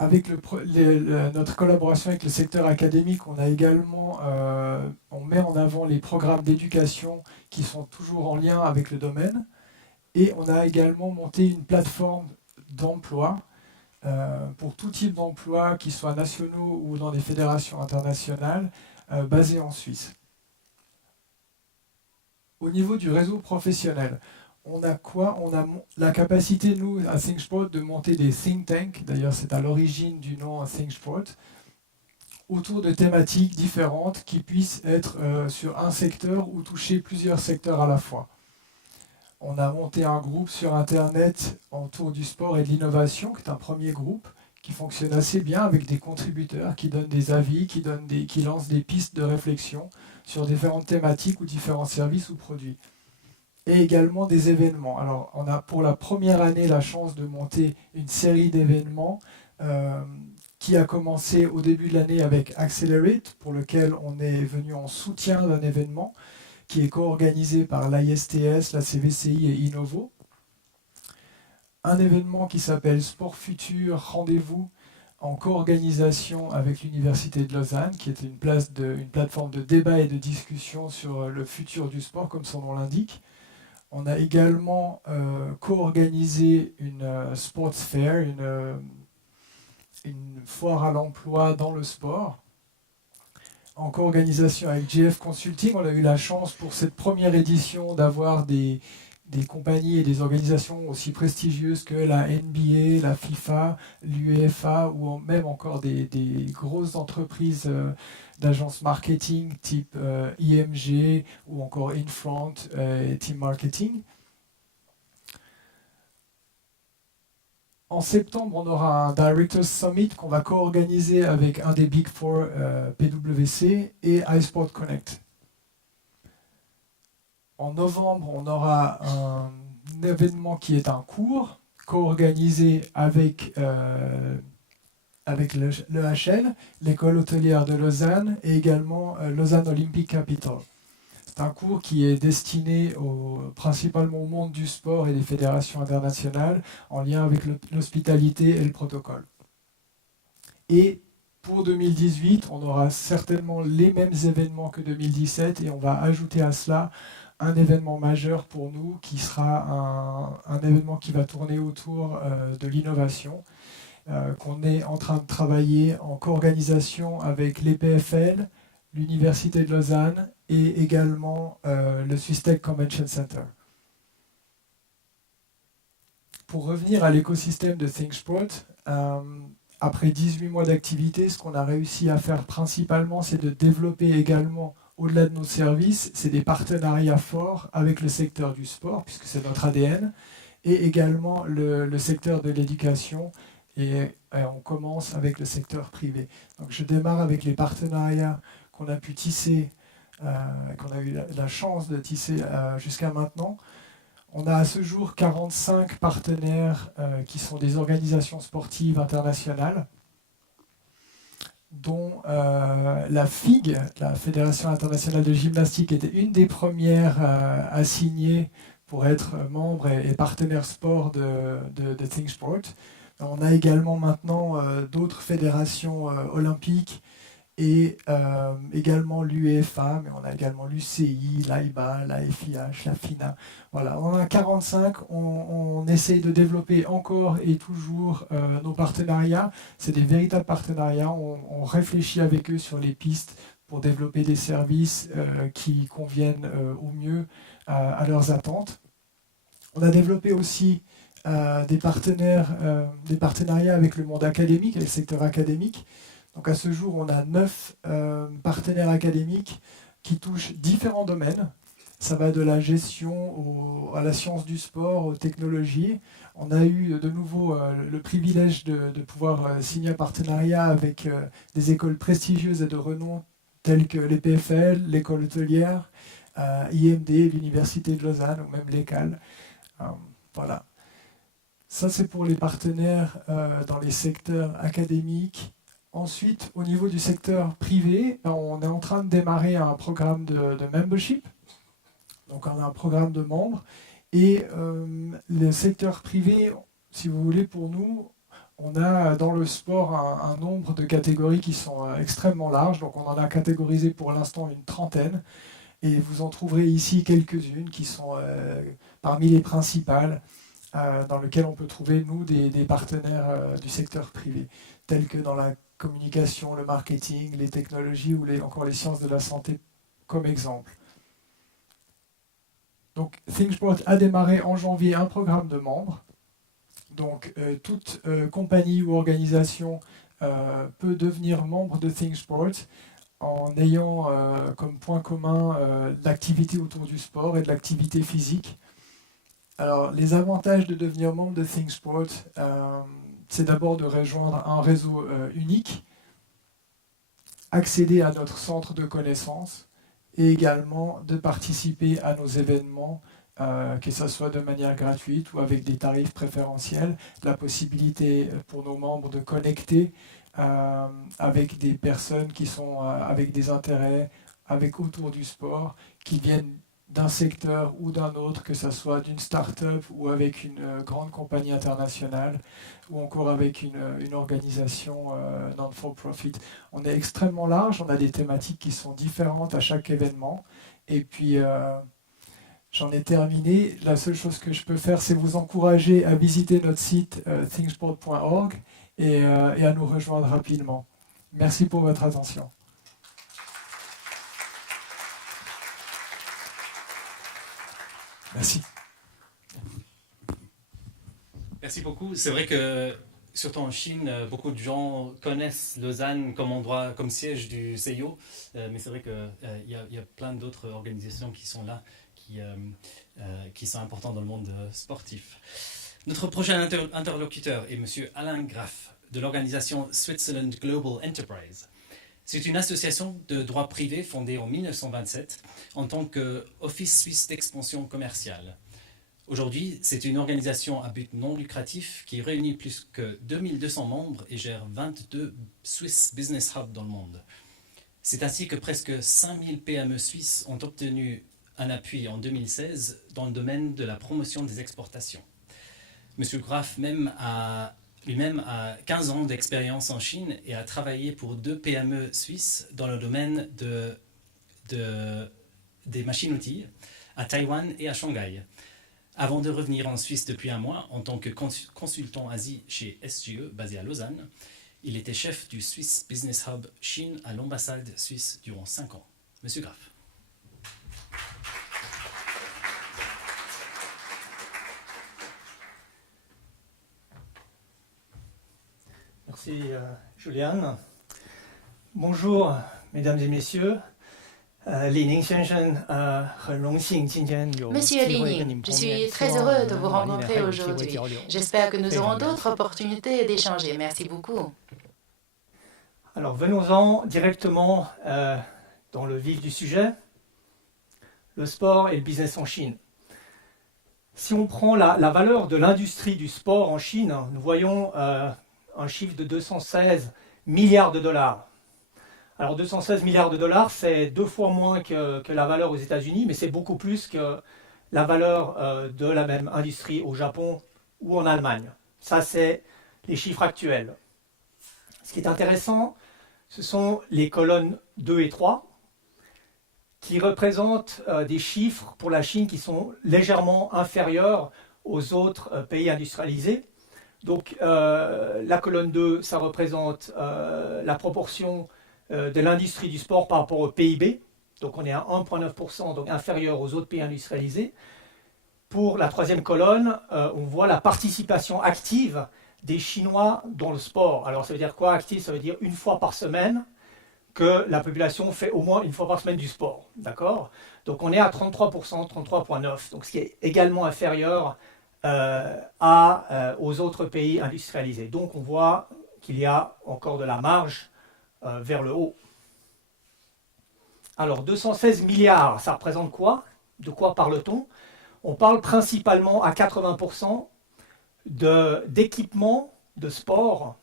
Avec notre collaboration avec le secteur académique, on a également, on met en avant les programmes d'éducation qui sont toujours en lien avec le domaine Et on a également monté une plateforme d'emploi pour tout type d'emploi, qu'ils soient nationaux ou dans des fédérations internationales, basées en Suisse. Au niveau du réseau professionnel, on a quoi? On a la capacité, nous, à ThinkSport, de monter des think tanks, d'ailleurs c'est à l'origine du nom ThinkSport, autour de thématiques différentes qui puissent être sur un secteur ou toucher plusieurs secteurs à la fois. On a monté un groupe sur Internet autour du sport et de l'innovation, qui est un premier groupe qui fonctionne assez bien avec des contributeurs qui donnent des avis, qui lancent des pistes de réflexion sur différentes thématiques ou différents services ou produits. Et également des événements. Alors, on a pour la première année la chance de monter une série d'événements qui a commencé au début de l'année avec Accelerate, pour lequel on est venu en soutien d'un événement qui est co-organisé par l'ISTS, la CVCI et Innovo. Un événement qui s'appelle Sport Futur Rendez-vous, en co-organisation avec l'Université de Lausanne, qui est une plateforme de débat et de discussion sur le futur du sport, comme son nom l'indique. On a également co-organisé une Sports Fair, une foire à l'emploi dans le sport. En co-organisation avec GF Consulting, on a eu la chance pour cette première édition d'avoir des compagnies et des organisations aussi prestigieuses que la NBA, la FIFA, l'UEFA ou même encore des grosses entreprises d'agences marketing type IMG ou encore Infront et Team Marketing. En septembre, on aura un Directors Summit qu'on va co-organiser avec un des Big Four, PwC et iSport Connect. En novembre, on aura un événement qui est un cours co-organisé avec l'EHL, l'école hôtelière de Lausanne et également Lausanne Olympic Capital. C'est un cours qui est destiné principalement au monde du sport et des fédérations internationales en lien avec l'hospitalité et le protocole. Et pour 2018, on aura certainement les mêmes événements que 2017 et on va ajouter à cela un événement majeur pour nous qui sera un événement qui va tourner autour de l'innovation, qu'on est en train de travailler en co-organisation avec l'EPFL, l'Université de Lausanne et également le Swiss Tech Convention Center. Pour revenir à l'écosystème de ThinkSport, après 18 mois d'activité, ce qu'on a réussi à faire principalement, c'est de développer également, au-delà de nos services, c'est des partenariats forts avec le secteur du sport, puisque c'est notre ADN, et également le secteur de l'éducation, et on commence avec le secteur privé. Donc je démarre avec les partenariats qu'on a pu tisser, qu'on a eu la chance de tisser jusqu'à maintenant. On a à ce jour 45 partenaires qui sont des organisations sportives internationales, dont la FIG, la Fédération internationale de gymnastique, était une des premières à signer pour être membre et partenaire sport de ThinkSport. On a également maintenant d'autres fédérations olympiques et également l'UEFA, mais on a également l'UCI, l'AIBA, la FIH, la FINA. Voilà, on en a 45, on essaye de développer encore et toujours nos partenariats. C'est des véritables partenariats, on réfléchit avec eux sur les pistes pour développer des services qui conviennent au mieux à leurs attentes. On a développé aussi des partenariats avec le monde académique et le secteur académique. Donc à ce jour, on a 9 partenaires académiques qui touchent différents domaines. Ça va de la gestion à la science du sport, aux technologies. On a eu de nouveau le privilège de pouvoir signer un partenariat avec des écoles prestigieuses et de renom telles que l'EPFL, l'école hôtelière, IMD, l'Université de Lausanne ou même l'ECAL. Voilà. Ça, c'est pour les partenaires dans les secteurs académiques. Ensuite, au niveau du secteur privé, on est en train de démarrer un programme de membership. Donc, on a un programme de membres. Et le secteur privé, si vous voulez, pour nous, on a dans le sport un nombre de catégories qui sont extrêmement larges. Donc, on en a catégorisé pour l'instant une trentaine. Et vous en trouverez ici quelques-unes qui sont parmi les principales dans lesquelles on peut trouver, nous, des partenaires du secteur privé, tels que dans la communication, le marketing, les technologies ou encore les sciences de la santé comme exemple. Donc ThinkSport a démarré en janvier un programme de membres. Donc toute compagnie ou organisation peut devenir membre de ThinkSport en ayant comme point commun l'activité autour du sport et de l'activité physique. Alors les avantages de devenir membre de ThinkSport, c'est d'abord de rejoindre un réseau unique, accéder à notre centre de connaissances et également de participer à nos événements, que ce soit de manière gratuite ou avec des tarifs préférentiels, la possibilité pour nos membres de connecter avec des personnes qui sont avec des intérêts autour du sport, qui viennent d'un secteur ou d'un autre, que ce soit d'une start-up ou avec une grande compagnie internationale ou encore avec une organisation non-for-profit. On est extrêmement large, on a des thématiques qui sont différentes à chaque événement. Et puis, j'en ai terminé. La seule chose que je peux faire, c'est vous encourager à visiter notre site thinksport.org et à nous rejoindre rapidement. Merci pour votre attention. Merci. Merci beaucoup. C'est vrai que, surtout en Chine, beaucoup de gens connaissent Lausanne comme endroit, comme siège du CIO, mais c'est vrai qu'il y a plein d'autres organisations qui sont là, qui sont importantes dans le monde sportif. Notre prochain interlocuteur est M. Alain Graff, de l'organisation Switzerland Global Enterprise. C'est une association de droit privé fondée en 1927 en tant qu'Office suisse d'expansion commerciale. Aujourd'hui, c'est une organisation à but non lucratif qui réunit plus que 2200 membres et gère 22 Swiss Business Hubs dans le monde. C'est ainsi que presque 5000 PME suisses ont obtenu un appui en 2016 dans le domaine de la promotion des exportations. M. Graff lui-même a 15 ans d'expérience en Chine et a travaillé pour 2 PME suisses dans le domaine des machines-outils à Taïwan et à Shanghai. Avant de revenir en Suisse depuis un mois en tant que consultant Asie chez SGE, basé à Lausanne, il était chef du Swiss Business Hub Chine à l'ambassade suisse durant 5 ans. Monsieur Graff. Merci Julian. Bonjour mesdames et messieurs. Monsieur Li Ning, je suis très heureux de vous rencontrer aujourd'hui. J'espère que nous aurons d'autres opportunités d'échanger. Merci beaucoup. Alors venons-en directement dans le vif du sujet, le sport et le business en Chine. Si on prend la valeur de l'industrie du sport en Chine, nous voyons un chiffre de 216 milliards de dollars. Alors 216 milliards de dollars, c'est 2 fois moins que la valeur aux États-Unis, mais c'est beaucoup plus que la valeur de la même industrie au Japon ou en Allemagne. Ça, c'est les chiffres actuels. Ce qui est intéressant, ce sont les colonnes 2 et 3, qui représentent des chiffres pour la Chine qui sont légèrement inférieurs aux autres pays industrialisés. Donc la colonne 2, ça représente la proportion de l'industrie du sport par rapport au PIB. Donc on est à 1,9%, donc inférieur aux autres pays industrialisés. Pour la troisième colonne, on voit la participation active des Chinois dans le sport. Alors ça veut dire quoi active? Ça veut dire une fois par semaine que la population fait au moins une fois par semaine du sport. D'accord? Donc on est à 33%, 33,9%, donc ce qui est également inférieur aux autres pays industrialisés. Donc on voit qu'il y a encore de la marge vers le haut. Alors 216 milliards, ça représente quoi? De quoi parle-t-on? On parle principalement à 80% d'équipements de sport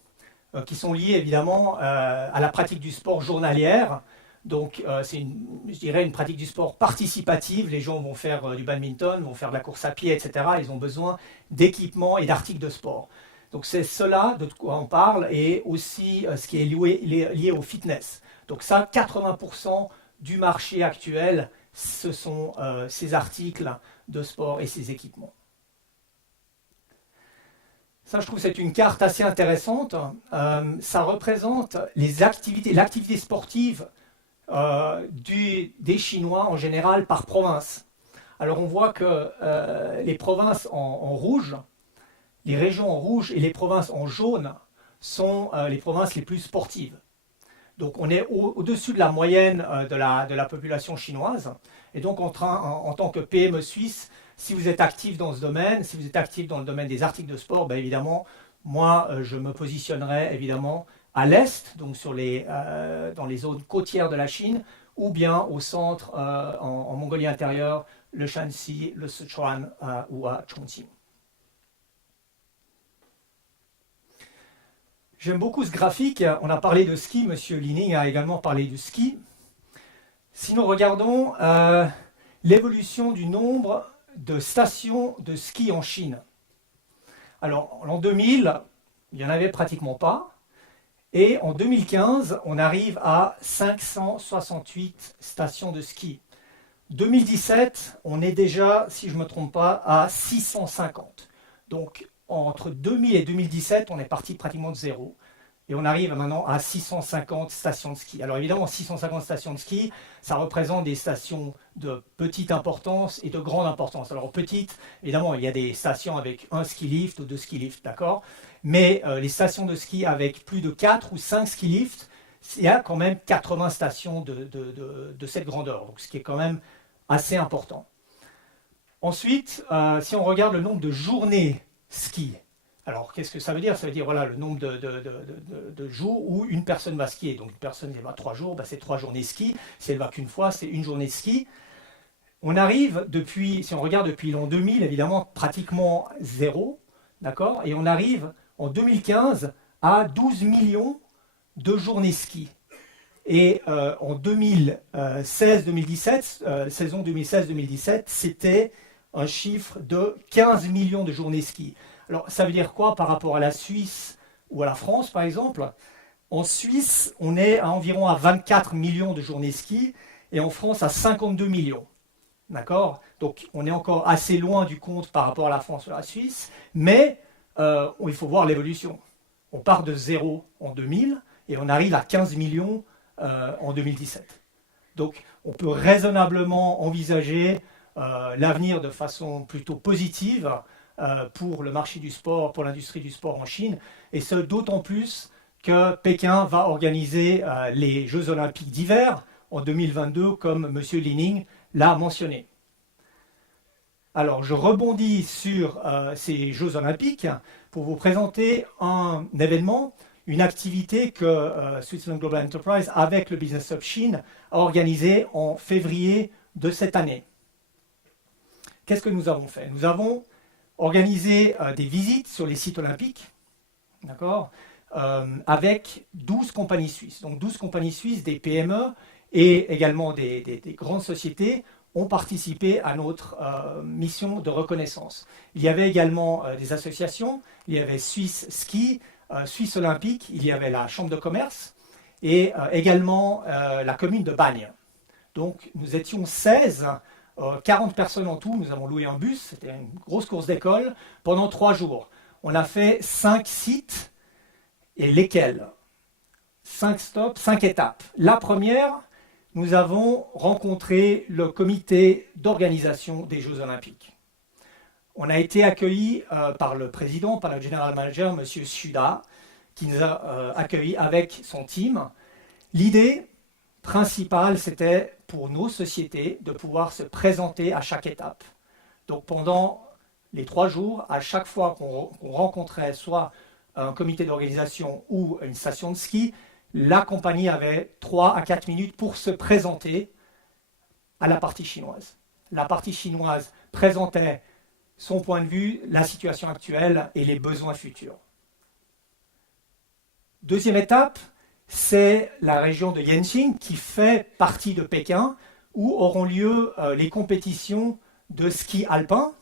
qui sont liés évidemment à la pratique du sport journalière. Donc c'est je dirais une pratique du sport participative. Les gens vont faire du badminton, vont faire de la course à pied, etc. Ils ont besoin d'équipements et d'articles de sport. Donc c'est cela de quoi on parle et aussi ce qui est lié au fitness. Donc ça, 80% du marché actuel, ce sont ces articles de sport et ces équipements. Ça, je trouve, c'est une carte assez intéressante. Ça représente l'activité sportive des Chinois en général par province. Alors, on voit que les provinces en rouge, les régions en rouge et les provinces en jaune sont les provinces les plus sportives. Donc, on est au-dessus de la moyenne de la population chinoise. Et donc, en tant que PME suisse, si vous êtes actif dans ce domaine, si vous êtes actif dans le domaine des articles de sport, ben évidemment, moi, je me positionnerai évidemment à l'est, donc dans les zones côtières de la Chine, ou bien au centre, en Mongolie intérieure, le Shanxi, le Sichuan ou à Chongqing. J'aime beaucoup ce graphique. On a parlé de ski, M. Lining a également parlé du ski. Si nous regardons l'évolution du nombre de stations de ski en Chine. Alors, en 2000, il n'y en avait pratiquement pas. Et en 2015, on arrive à 568 stations de ski. 2017, on est déjà, si je ne me trompe pas, à 650. Donc, entre 2000 et 2017, on est parti pratiquement de zéro. Et on arrive maintenant à 650 stations de ski. Alors évidemment, 650 stations de ski, ça représente des stations de petite importance et de grande importance. Alors petite, évidemment, il y a des stations avec un ski lift ou deux ski lifts, d'accord. Mais les stations de ski avec plus de 4 ou 5 ski lifts, il y a quand même 80 stations de cette grandeur, donc ce qui est quand même assez important. Ensuite, si on regarde le nombre de journées ski, alors, qu'est-ce que ça veut dire? Ça veut dire voilà, le nombre de jours où une personne va skier. Donc, une personne elle va 3 jours, ben, c'est 3 journées ski. Si elle va qu'une fois, c'est une journée de ski. On arrive si on regarde depuis l'an 2000, évidemment, pratiquement zéro. D'accord? Et on arrive en 2015 à 12 millions de journées ski. Et en 2016-2017, saison 2016-2017, c'était un chiffre de 15 millions de journées ski. Alors, ça veut dire quoi par rapport à la Suisse ou à la France, par exemple? En Suisse, on est environ à 24 millions de journées ski et en France à 52 millions. D'accord? Donc, on est encore assez loin du compte par rapport à la France ou à la Suisse, mais il faut voir l'évolution. On part de zéro en 2000 et on arrive à 15 millions en 2017. Donc, on peut raisonnablement envisager l'avenir de façon plutôt positive pour le marché du sport, pour l'industrie du sport en Chine, et ce d'autant plus que Pékin va organiser les Jeux Olympiques d'hiver en 2022, comme M. Lining l'a mentionné. Alors, je rebondis sur ces Jeux Olympiques pour vous présenter un événement, une activité que Switzerland Global Enterprise, avec le Business Hub Chine, a organisé en février de cette année. Qu'est-ce que nous avons fait? Nous avons organisé des visites sur les sites olympiques, d'accord, avec 12 compagnies suisses. Donc 12 compagnies suisses, des PME et également des grandes sociétés ont participé à notre mission de reconnaissance. Il y avait également des associations, il y avait Suisse Ski, Suisse Olympique, il y avait la Chambre de commerce et également la commune de Bagne. Donc nous étions 16, 40 personnes en tout, nous avons loué un bus, c'était une grosse course d'école, pendant 3 jours. On a fait 5 sites, et lesquels? 5 stops, 5 étapes. La première, nous avons rencontré le comité d'organisation des Jeux Olympiques. On a été accueillis par le président, par le general manager, M. Suda, qui nous a accueillis avec son team. L'idée principale, c'était pour nos sociétés de pouvoir se présenter à chaque étape. Donc pendant les 3 jours, à chaque fois qu'on rencontrait soit un comité d'organisation ou une station de ski, la compagnie avait 3 à 4 minutes pour se présenter à la partie chinoise. La partie chinoise présentait son point de vue, la situation actuelle et les besoins futurs. Deuxième étape, c'est la région de Yanqing qui fait partie de Pékin, où auront lieu les compétitions de ski alpin,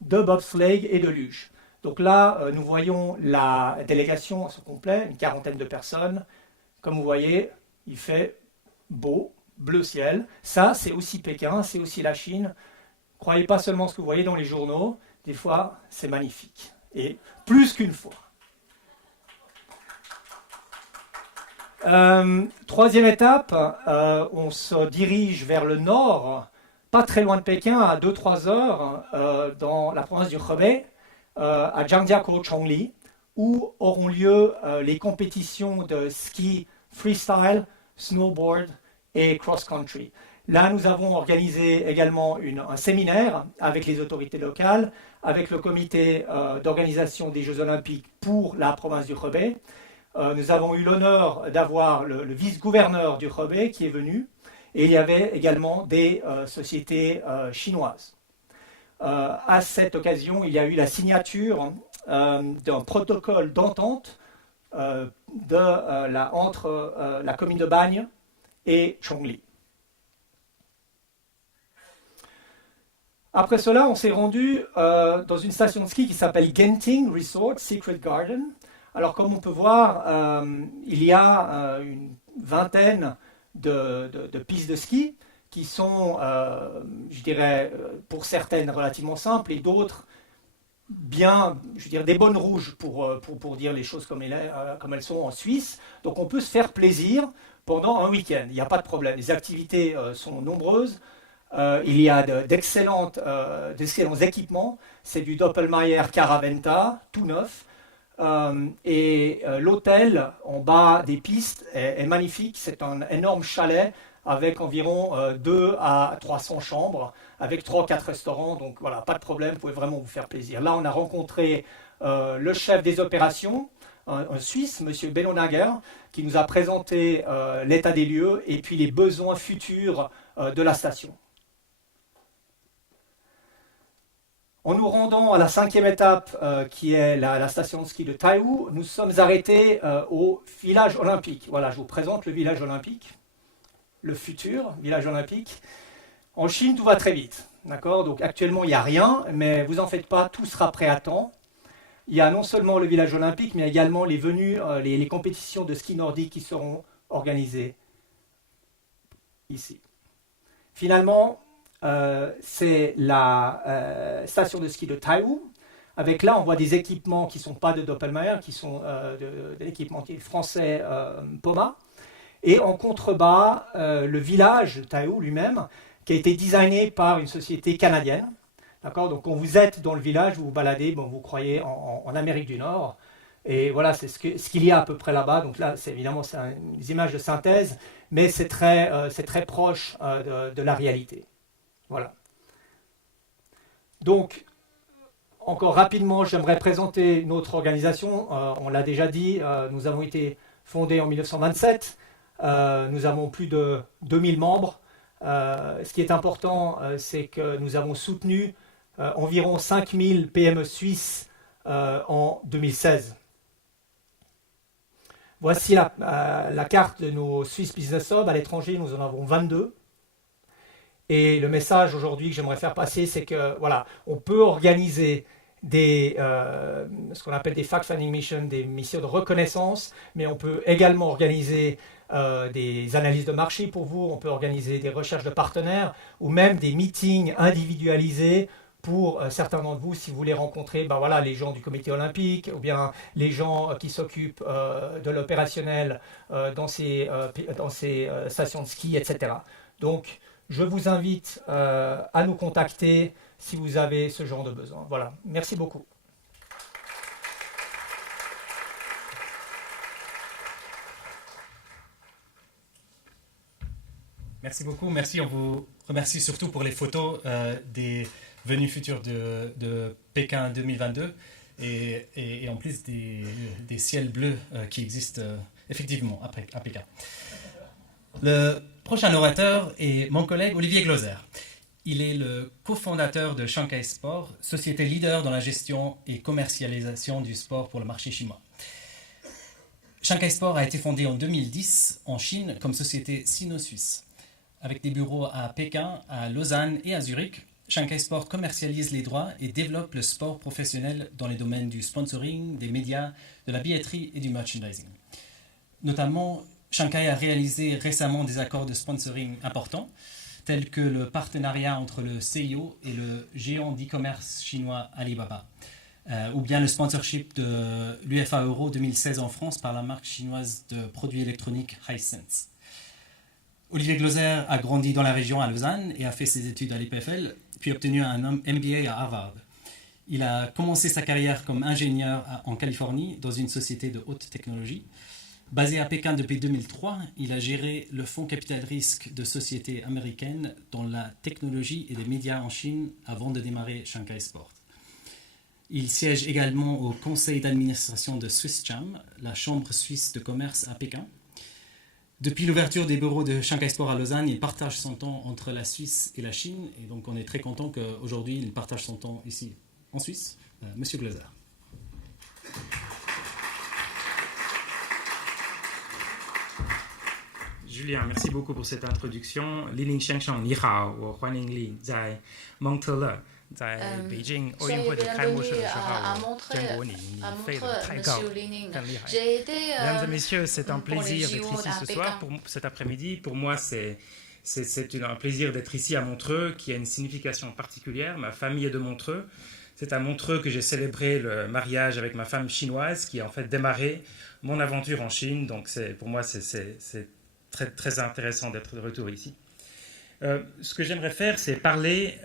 de bobsleigh et de luge. Donc là, nous voyons la délégation à son complet, une 40aine de personnes. Comme vous voyez, il fait beau, bleu ciel. Ça, c'est aussi Pékin, c'est aussi la Chine. Croyez pas seulement ce que vous voyez dans les journaux. Des fois, c'est magnifique. Et plus qu'une fois. Troisième étape, on se dirige vers le nord, pas très loin de Pékin, à 2-3 heures, dans la province du Hebei, à Zhangjiakou Chongli, où auront lieu les compétitions de ski freestyle, snowboard et cross-country. Là, nous avons organisé également un séminaire avec les autorités locales, avec le comité d'organisation des Jeux Olympiques pour la province du Hebei. Nous avons eu l'honneur d'avoir le vice-gouverneur du Hebei qui est venu, et il y avait également des sociétés chinoises. À cette occasion, il y a eu la signature d'un protocole d'entente entre la commune de Bagne et Chongli. Après cela, on s'est rendu dans une station de ski qui s'appelle Genting Resort Secret Garden. Alors, comme on peut voir, il y a une vingtaine de pistes de ski qui sont, je dirais, pour certaines relativement simples et d'autres bien, je veux dire, des bonnes rouges pour dire les choses comme elles sont en Suisse. Donc, on peut se faire plaisir pendant un week-end. Il n'y a pas de problème. Les activités sont nombreuses. Il y a d'excellents équipements. C'est du Doppelmayr Caraventa, tout neuf. Et l'hôtel en bas des pistes est magnifique. C'est un énorme chalet avec environ 2 à 300 chambres, avec 3-4 restaurants. Donc voilà, pas de problème, vous pouvez vraiment vous faire plaisir. Là, on a rencontré le chef des opérations, un Suisse, M. Bellonhager, qui nous a présenté l'état des lieux et puis les besoins futurs de la station. En nous rendant à la 5e étape, qui est la station de ski de Taihu, nous sommes arrêtés au village olympique. Voilà, je vous présente le village olympique, le futur village olympique. En Chine, tout va très vite. D'accord ? Donc actuellement, il n'y a rien, mais vous en faites pas, tout sera prêt à temps. Il y a non seulement le village olympique, mais également les venues, les compétitions de ski nordique qui seront organisées ici. Finalement, c'est la station de ski de Taihu. Avec là, on voit des équipements qui ne sont pas de Doppelmayr, qui sont de l'équipementier français Poma. Et en contrebas, le village de Taihu lui-même, qui a été designé par une société canadienne. D'accord ? Donc, quand vous êtes dans le village, vous vous baladez, bon, vous croyez en Amérique du Nord. Et voilà, c'est ce qu'il y a à peu près là-bas. Donc là, c'est évidemment des images de synthèse, mais c'est très proche de la réalité. Voilà. Donc, encore rapidement, j'aimerais présenter notre organisation. On l'a déjà dit, nous avons été fondés en 1927. Nous avons plus de 2000 membres. Ce qui est important, c'est que nous avons soutenu environ 5000 PME suisses en 2016. Voici la carte de nos Swiss Business Hub. À l'étranger, nous en avons 22. Et le message aujourd'hui que j'aimerais faire passer, c'est que voilà, on peut organiser ce qu'on appelle des fact-finding missions, des missions de reconnaissance, mais on peut également organiser des analyses de marché pour vous, on peut organiser des recherches de partenaires ou même des meetings individualisés pour certains d'entre vous, si vous voulez rencontrer voilà, les gens du comité olympique ou bien les gens qui s'occupent de l'opérationnel dans ces stations de ski, etc. Donc, je vous invite à nous contacter si vous avez ce genre de besoin. Voilà, merci beaucoup. Merci beaucoup, merci. On vous remercie surtout pour les photos des venues futures de Pékin 2022 et en plus des ciels bleus qui existent effectivement à Pékin. Le prochain orateur est mon collègue Olivier Gloser. Il est le cofondateur de Shanghai Sport, société leader dans la gestion et commercialisation du sport pour le marché chinois. Shanghai Sport a été fondé en 2010 en Chine comme société sino-suisse. Avec des bureaux à Pékin, à Lausanne et à Zurich, Shanghai Sport commercialise les droits et développe le sport professionnel dans les domaines du sponsoring, des médias, de la billetterie et du merchandising. Notamment, Shanghai a réalisé récemment des accords de sponsoring importants, tels que le partenariat entre le CIO et le géant d'e-commerce chinois Alibaba, ou bien le sponsorship de l'UEFA Euro 2016 en France par la marque chinoise de produits électroniques Hisense. Olivier Gloser a grandi dans la région à Lausanne et a fait ses études à l'EPFL, puis obtenu un MBA à Harvard. Il a commencé sa carrière comme ingénieur en Californie dans une société de haute technologie. Basé à Pékin depuis 2003, il a géré le fonds capital risque de sociétés américaines dans la technologie et les médias en Chine avant de démarrer Shanghai Sport. Il siège également au conseil d'administration de SwissCham, la chambre suisse de commerce à Pékin. Depuis l'ouverture des bureaux de Shanghai Sport à Lausanne, il partage son temps entre la Suisse et la Chine. Et donc on est très content qu'aujourd'hui il partage son temps ici en Suisse. Monsieur Gloser. Julien, merci beaucoup pour cette introduction. Li Ling Shengsheng, ni hao, 我欢迎你在蒙特勒，在北京奥运会的开幕式的时候，见过你，你飞得太高，更厉害。Mesdames et messieurs, c'est un plaisir d'être ici ce soir, pour cet après-midi. Pour moi, c'est un plaisir d'être ici à Montreux, qui a une signification particulière. Ma famille est de Montreux. C'est à Montreux que j'ai célébré le mariage avec ma femme chinoise, qui a en fait démarré mon aventure en Chine. Donc pour moi, c'est très, très intéressant d'être de retour ici. Ce que j'aimerais faire, c'est parler,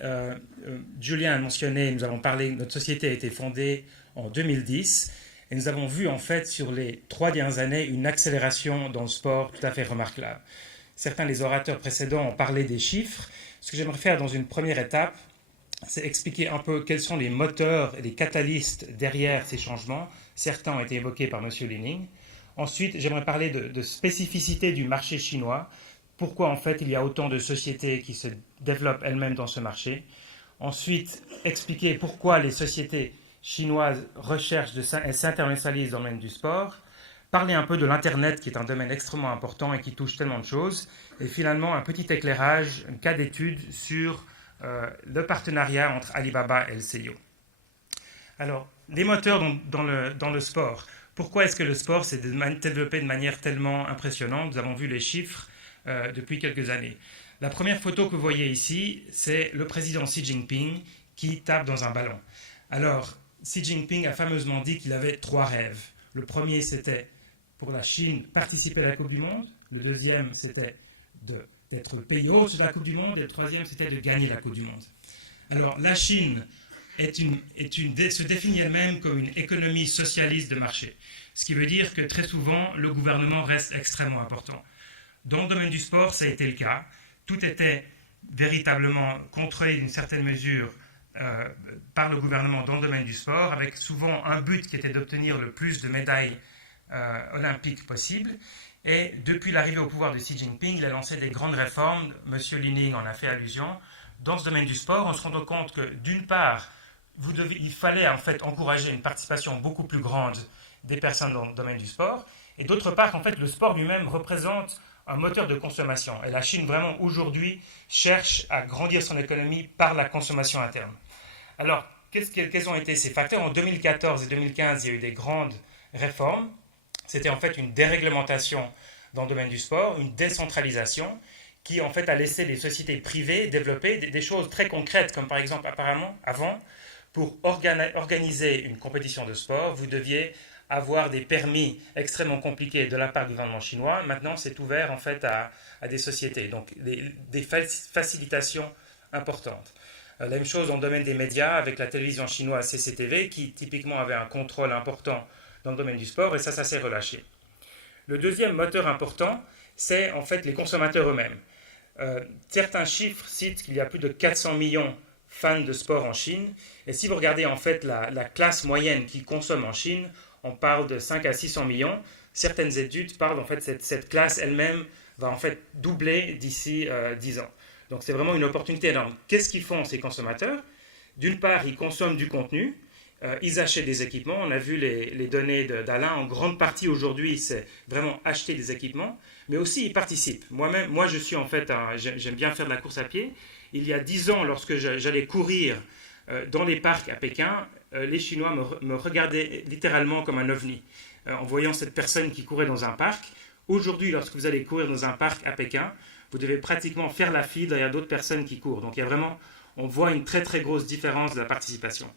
Julien a mentionné, nous avons parlé, notre société a été fondée en 2010, et nous avons vu en fait sur les 3 dernières années une accélération dans le sport tout à fait remarquable. Certains des orateurs précédents ont parlé des chiffres. Ce que j'aimerais faire dans une première étape, c'est expliquer un peu quels sont les moteurs et les catalystes derrière ces changements. Certains ont été évoqués par M. Li-Ning. Ensuite, j'aimerais parler de spécificité du marché chinois. Pourquoi, en fait, il y a autant de sociétés qui se développent elles-mêmes dans ce marché. Ensuite, expliquer pourquoi les sociétés chinoises recherchent et s'internationalisent dans le domaine du sport. Parler un peu de l'Internet, qui est un domaine extrêmement important et qui touche tellement de choses. Et finalement, un petit éclairage, un cas d'étude sur le partenariat entre Alibaba et le CIO. Alors, les moteurs dans le sport. Pourquoi est-ce que le sport s'est développé de manière tellement impressionnante? Nous avons vu les chiffres depuis quelques années. La première photo que vous voyez ici, c'est le président Xi Jinping qui tape dans un ballon. Alors, Xi Jinping a fameusement dit qu'il avait 3 rêves. Le premier, c'était pour la Chine participer à la Coupe du Monde. Le deuxième, c'était d'être pays hôte de la Coupe du Monde. Et le troisième, c'était de gagner la Coupe du Monde. Alors, la Chine se définit elle-même comme une économie socialiste de marché. Ce qui veut dire que très souvent, le gouvernement reste extrêmement important. Dans le domaine du sport, ça a été le cas. Tout était véritablement contrôlé d'une certaine mesure par le gouvernement dans le domaine du sport, avec souvent un but qui était d'obtenir le plus de médailles olympiques possible. Et depuis l'arrivée au pouvoir de Xi Jinping, il a lancé des grandes réformes. Monsieur Li-Ning en a fait allusion. Dans ce domaine du sport, on se rend compte que d'une part, il fallait en fait encourager une participation beaucoup plus grande des personnes dans le domaine du sport. Et d'autre part, en fait, le sport lui-même représente un moteur de consommation. Et la Chine, vraiment, aujourd'hui, cherche à grandir son économie par la consommation interne. Alors, quels ont été ces facteurs? En 2014 et 2015, il y a eu des grandes réformes. C'était en fait une déréglementation dans le domaine du sport, une décentralisation qui, en fait, a laissé les sociétés privées développer des choses très concrètes, comme par exemple, apparemment, avant, pour organiser une compétition de sport, vous deviez avoir des permis extrêmement compliqués de la part du gouvernement chinois. Maintenant, c'est ouvert en fait à des sociétés, donc des facilitations importantes. La même chose dans le domaine des médias avec la télévision chinoise CCTV qui typiquement avait un contrôle important dans le domaine du sport et ça s'est relâché. Le deuxième moteur important, c'est en fait les consommateurs eux-mêmes. Certains chiffres citent qu'il y a plus de 400 millions fans de sport en Chine et si vous regardez en fait la classe moyenne qui consomme en Chine, on parle de 5 à 600 millions. Certaines études parlent en fait cette classe elle-même va en fait doubler d'ici 10 ans. Donc c'est vraiment une opportunité énorme. Qu'est-ce qu'ils font ces consommateurs? D'une part, ils consomment du contenu, ils achètent des équipements. On a vu les données d'Alain. En grande partie aujourd'hui, c'est vraiment acheter des équipements, mais aussi ils participent. Moi je suis en fait, j'aime bien faire de la course à pied. Il y a 10 ans, lorsque j'allais courir dans les parcs à Pékin, les Chinois me regardaient littéralement comme un ovni. En voyant cette personne qui courait dans un parc, Aujourd'hui, lorsque vous allez courir dans un parc à Pékin, vous devez pratiquement faire la file derrière d'autres personnes qui courent. Donc il y a vraiment, on voit une très très grosse différence de la participation.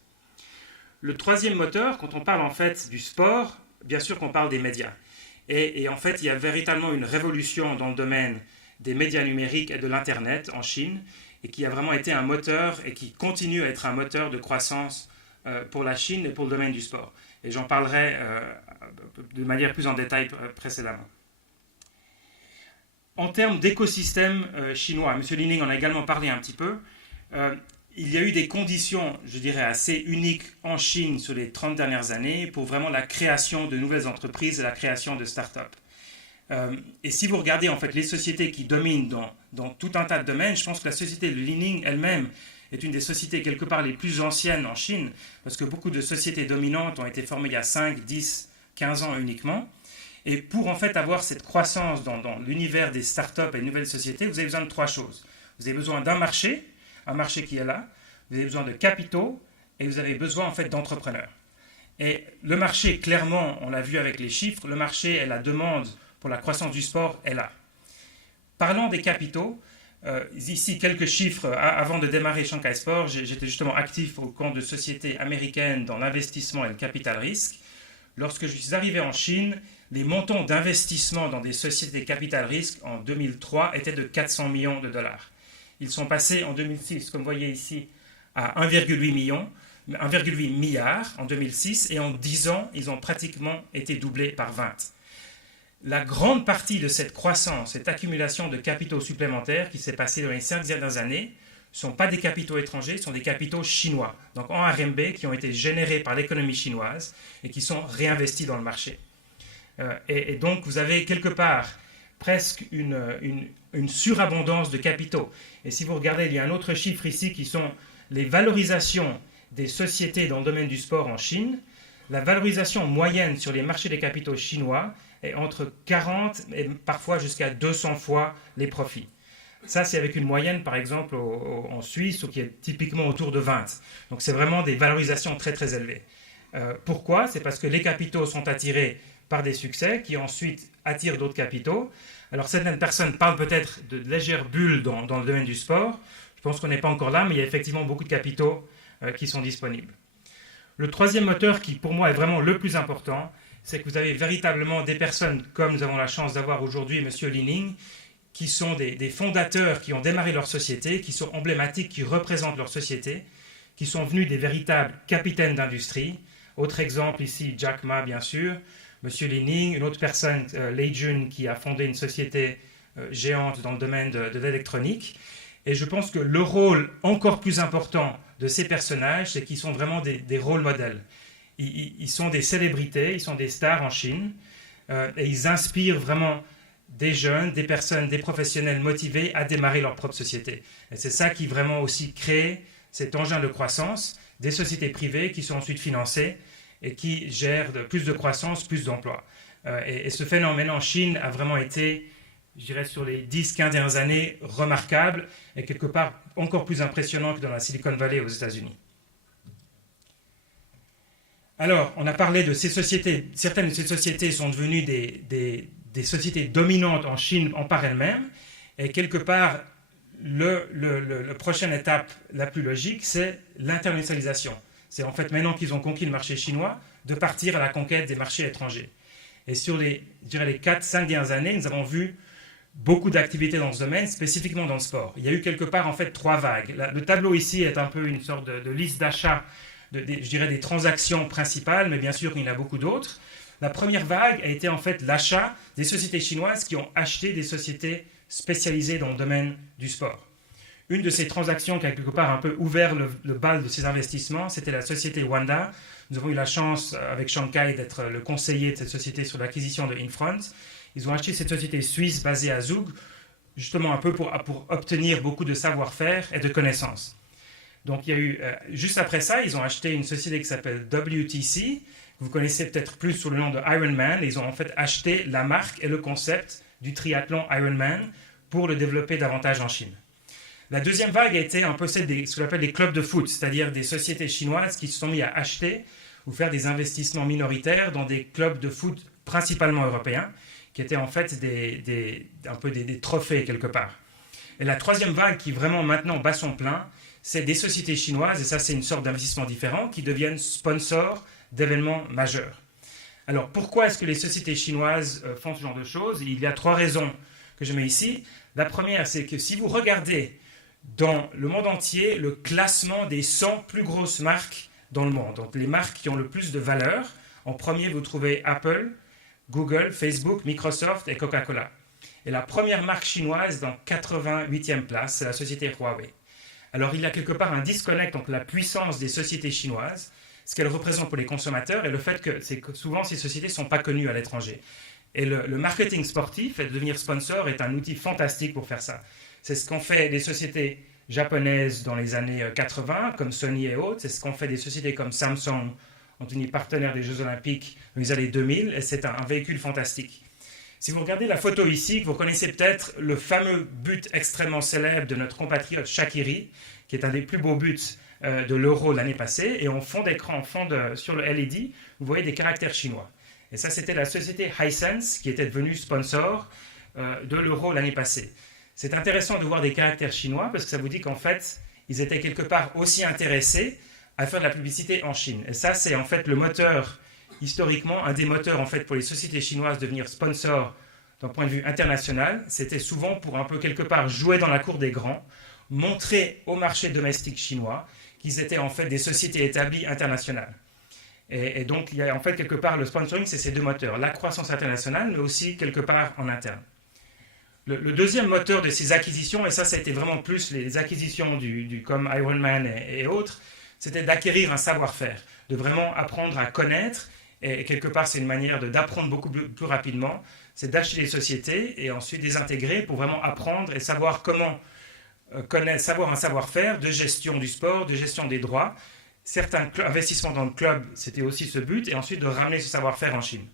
Le troisième moteur, quand on parle en fait du sport, bien sûr qu'on parle des médias. Et en fait, il y a véritablement une révolution dans le domaine des médias numériques et de l'Internet en Chine, et qui a vraiment été un moteur et qui continue à être un moteur de croissance pour la Chine et pour le domaine du sport. Et j'en parlerai de manière plus en détail précédemment. En termes d'écosystème chinois, M. Li-Ning en a également parlé un petit peu, il y a eu des conditions, je dirais, assez uniques en Chine sur les 30 dernières années pour vraiment la création de nouvelles entreprises et la création de start-up. Et si vous regardez en fait les sociétés qui dominent dans tout un tas de domaines, je pense que la société de Li-Ning elle-même est une des sociétés quelque part les plus anciennes en Chine, parce que beaucoup de sociétés dominantes ont été formées il y a 5, 10, 15 ans uniquement. Et pour en fait avoir cette croissance dans l'univers des startups et nouvelles sociétés, vous avez besoin de trois choses. Vous avez besoin d'un marché qui est là, vous avez besoin de capitaux et vous avez besoin en fait d'entrepreneurs. Et le marché, clairement, on l'a vu avec les chiffres, le marché et la demande pour la croissance du sport est là. Parlant des capitaux, ici quelques chiffres. Avant de démarrer Shanghai Sport, j'étais justement actif au compte de sociétés américaines dans l'investissement et le capital risque. Lorsque je suis arrivé en Chine, les montants d'investissement dans des sociétés capital risque en 2003 étaient de 400 millions de dollars. Ils sont passés en 2006, comme vous voyez ici, à 1,8 milliard en 2006, et en 10 ans, ils ont pratiquement été doublés par 20. La grande partie de cette croissance, cette accumulation de capitaux supplémentaires qui s'est passée dans les 5 dernières années, ne sont pas des capitaux étrangers, ce sont des capitaux chinois, donc en RMB, qui ont été générés par l'économie chinoise et qui sont réinvestis dans le marché. Et donc, vous avez quelque part presque une surabondance de capitaux. Et si vous regardez, il y a un autre chiffre ici qui sont les valorisations des sociétés dans le domaine du sport en Chine. La valorisation moyenne sur les marchés des capitaux chinois est entre 40 et parfois jusqu'à 200 fois les profits. Ça, c'est avec une moyenne, par exemple, en Suisse, qui est typiquement autour de 20. Donc, c'est vraiment des valorisations très, très élevées. Pourquoi ? C'est parce que les capitaux sont attirés par des succès qui ensuite attirent d'autres capitaux. Alors, certaines personnes parlent peut-être de légères bulles dans le domaine du sport. Je pense qu'on n'est pas encore là, mais il y a effectivement beaucoup de capitaux qui sont disponibles. Le troisième moteur qui, pour moi, est vraiment le plus important, c'est que vous avez véritablement des personnes, comme nous avons la chance d'avoir aujourd'hui M. Li-Ning, qui sont des fondateurs qui ont démarré leur société, qui sont emblématiques, qui représentent leur société, qui sont venus des véritables capitaines d'industrie. Autre exemple ici, Jack Ma, bien sûr, M. Li-Ning, une autre personne, Lei Jun, qui a fondé une société géante dans le domaine de l'électronique. Et je pense que le rôle encore plus important de ces personnages, c'est qu'ils sont vraiment des rôles modèles. Ils sont des célébrités, ils sont des stars en Chine, et ils inspirent vraiment des jeunes, des personnes, des professionnels motivés à démarrer leur propre société. Et c'est ça qui vraiment aussi crée cet engin de croissance, des sociétés privées qui sont ensuite financées et qui gèrent plus de croissance, plus d'emplois. Et ce phénomène en Chine a vraiment été, je dirais, sur les 10-15 dernières années, remarquable et quelque part encore plus impressionnant que dans la Silicon Valley aux États-Unis. Alors, on a parlé de ces sociétés. Certaines de ces sociétés sont devenues des sociétés dominantes en Chine en par elles-mêmes. Et quelque part, la prochaine étape la plus logique, c'est l'internationalisation. C'est en fait, maintenant qu'ils ont conquis le marché chinois, de partir à la conquête des marchés étrangers. Et sur les 4-5 dernières années, nous avons vu beaucoup d'activités dans ce domaine, spécifiquement dans le sport. Il y a eu quelque part en fait 3 vagues. Le tableau ici est un peu une sorte de liste d'achat, je dirais des transactions principales, mais bien sûr il y en a beaucoup d'autres. La première vague a été en fait l'achat des sociétés chinoises qui ont acheté des sociétés spécialisées dans le domaine du sport. Une de ces transactions qui a quelque part un peu ouvert le bal de ces investissements, c'était la société Wanda. Nous avons eu la chance avec Shanghai d'être le conseiller de cette société sur l'acquisition de Infront. Ils ont acheté cette société suisse basée à Zug, justement un peu pour obtenir beaucoup de savoir-faire et de connaissances. Donc il y a eu, juste après ça, ils ont acheté une société qui s'appelle WTC. Vous connaissez peut-être plus sous le nom de Ironman. Ils ont en fait acheté la marque et le concept du triathlon Ironman pour le développer davantage en Chine. La deuxième vague a été un peu celle ce qu'on appelle des clubs de foot, c'est-à-dire des sociétés chinoises qui se sont mis à acheter ou faire des investissements minoritaires dans des clubs de foot principalement européens, qui étaient en fait un peu des trophées quelque part. Et la troisième vague qui vraiment maintenant bat son plein, c'est des sociétés chinoises, et ça c'est une sorte d'investissement différent, qui deviennent sponsors d'événements majeurs. Alors pourquoi est-ce que les sociétés chinoises font ce genre de choses? Il y a 3 raisons que je mets ici. La première, c'est que si vous regardez dans le monde entier le classement des 100 plus grosses marques dans le monde, donc les marques qui ont le plus de valeur, en premier vous trouvez Apple, Google, Facebook, Microsoft et Coca-Cola. Et la première marque chinoise dans 88e place, c'est la société Huawei. Alors il y a quelque part un disconnect entre la puissance des sociétés chinoises, ce qu'elles représentent pour les consommateurs, et le fait que souvent ces sociétés ne sont pas connues à l'étranger. Et le marketing sportif, et de devenir sponsor, est un outil fantastique pour faire ça. C'est ce qu'ont fait les sociétés japonaises dans les années 80, comme Sony et autres. C'est ce qu'ont fait des sociétés comme Samsung, ont tenu partenaire des Jeux Olympiques dans les années 2000, et c'est un véhicule fantastique. Si vous regardez la photo ici, vous connaissez peut-être le fameux but extrêmement célèbre de notre compatriote Shaqiri, qui est un des plus beaux buts de l'Euro l'année passée, et en fond d'écran, sur le LED, vous voyez des caractères chinois. Et ça, c'était la société Hisense qui était devenue sponsor de l'Euro l'année passée. C'est intéressant de voir des caractères chinois parce que ça vous dit qu'en fait, ils étaient quelque part aussi intéressés à faire de la publicité en Chine. Et ça, c'est en fait le moteur, historiquement, un des moteurs en fait pour les sociétés chinoises de devenir sponsors d'un point de vue international. C'était souvent pour un peu quelque part jouer dans la cour des grands, montrer au marché domestique chinois qu'ils étaient en fait des sociétés établies internationales. Et donc, il y a en fait quelque part le sponsoring, c'est ces 2 moteurs, la croissance internationale, mais aussi quelque part en interne. Le deuxième moteur de ces acquisitions, et ça a été vraiment plus les acquisitions comme Ironman et autres, c'était d'acquérir un savoir-faire, de vraiment apprendre à connaître, et quelque part c'est une manière d'apprendre beaucoup plus rapidement, c'est d'acheter des sociétés et ensuite les intégrer pour vraiment apprendre et savoir comment savoir un savoir-faire de gestion du sport, de gestion des droits. Certains investissements dans le club, c'était aussi ce but, et ensuite de ramener ce savoir-faire en Chine.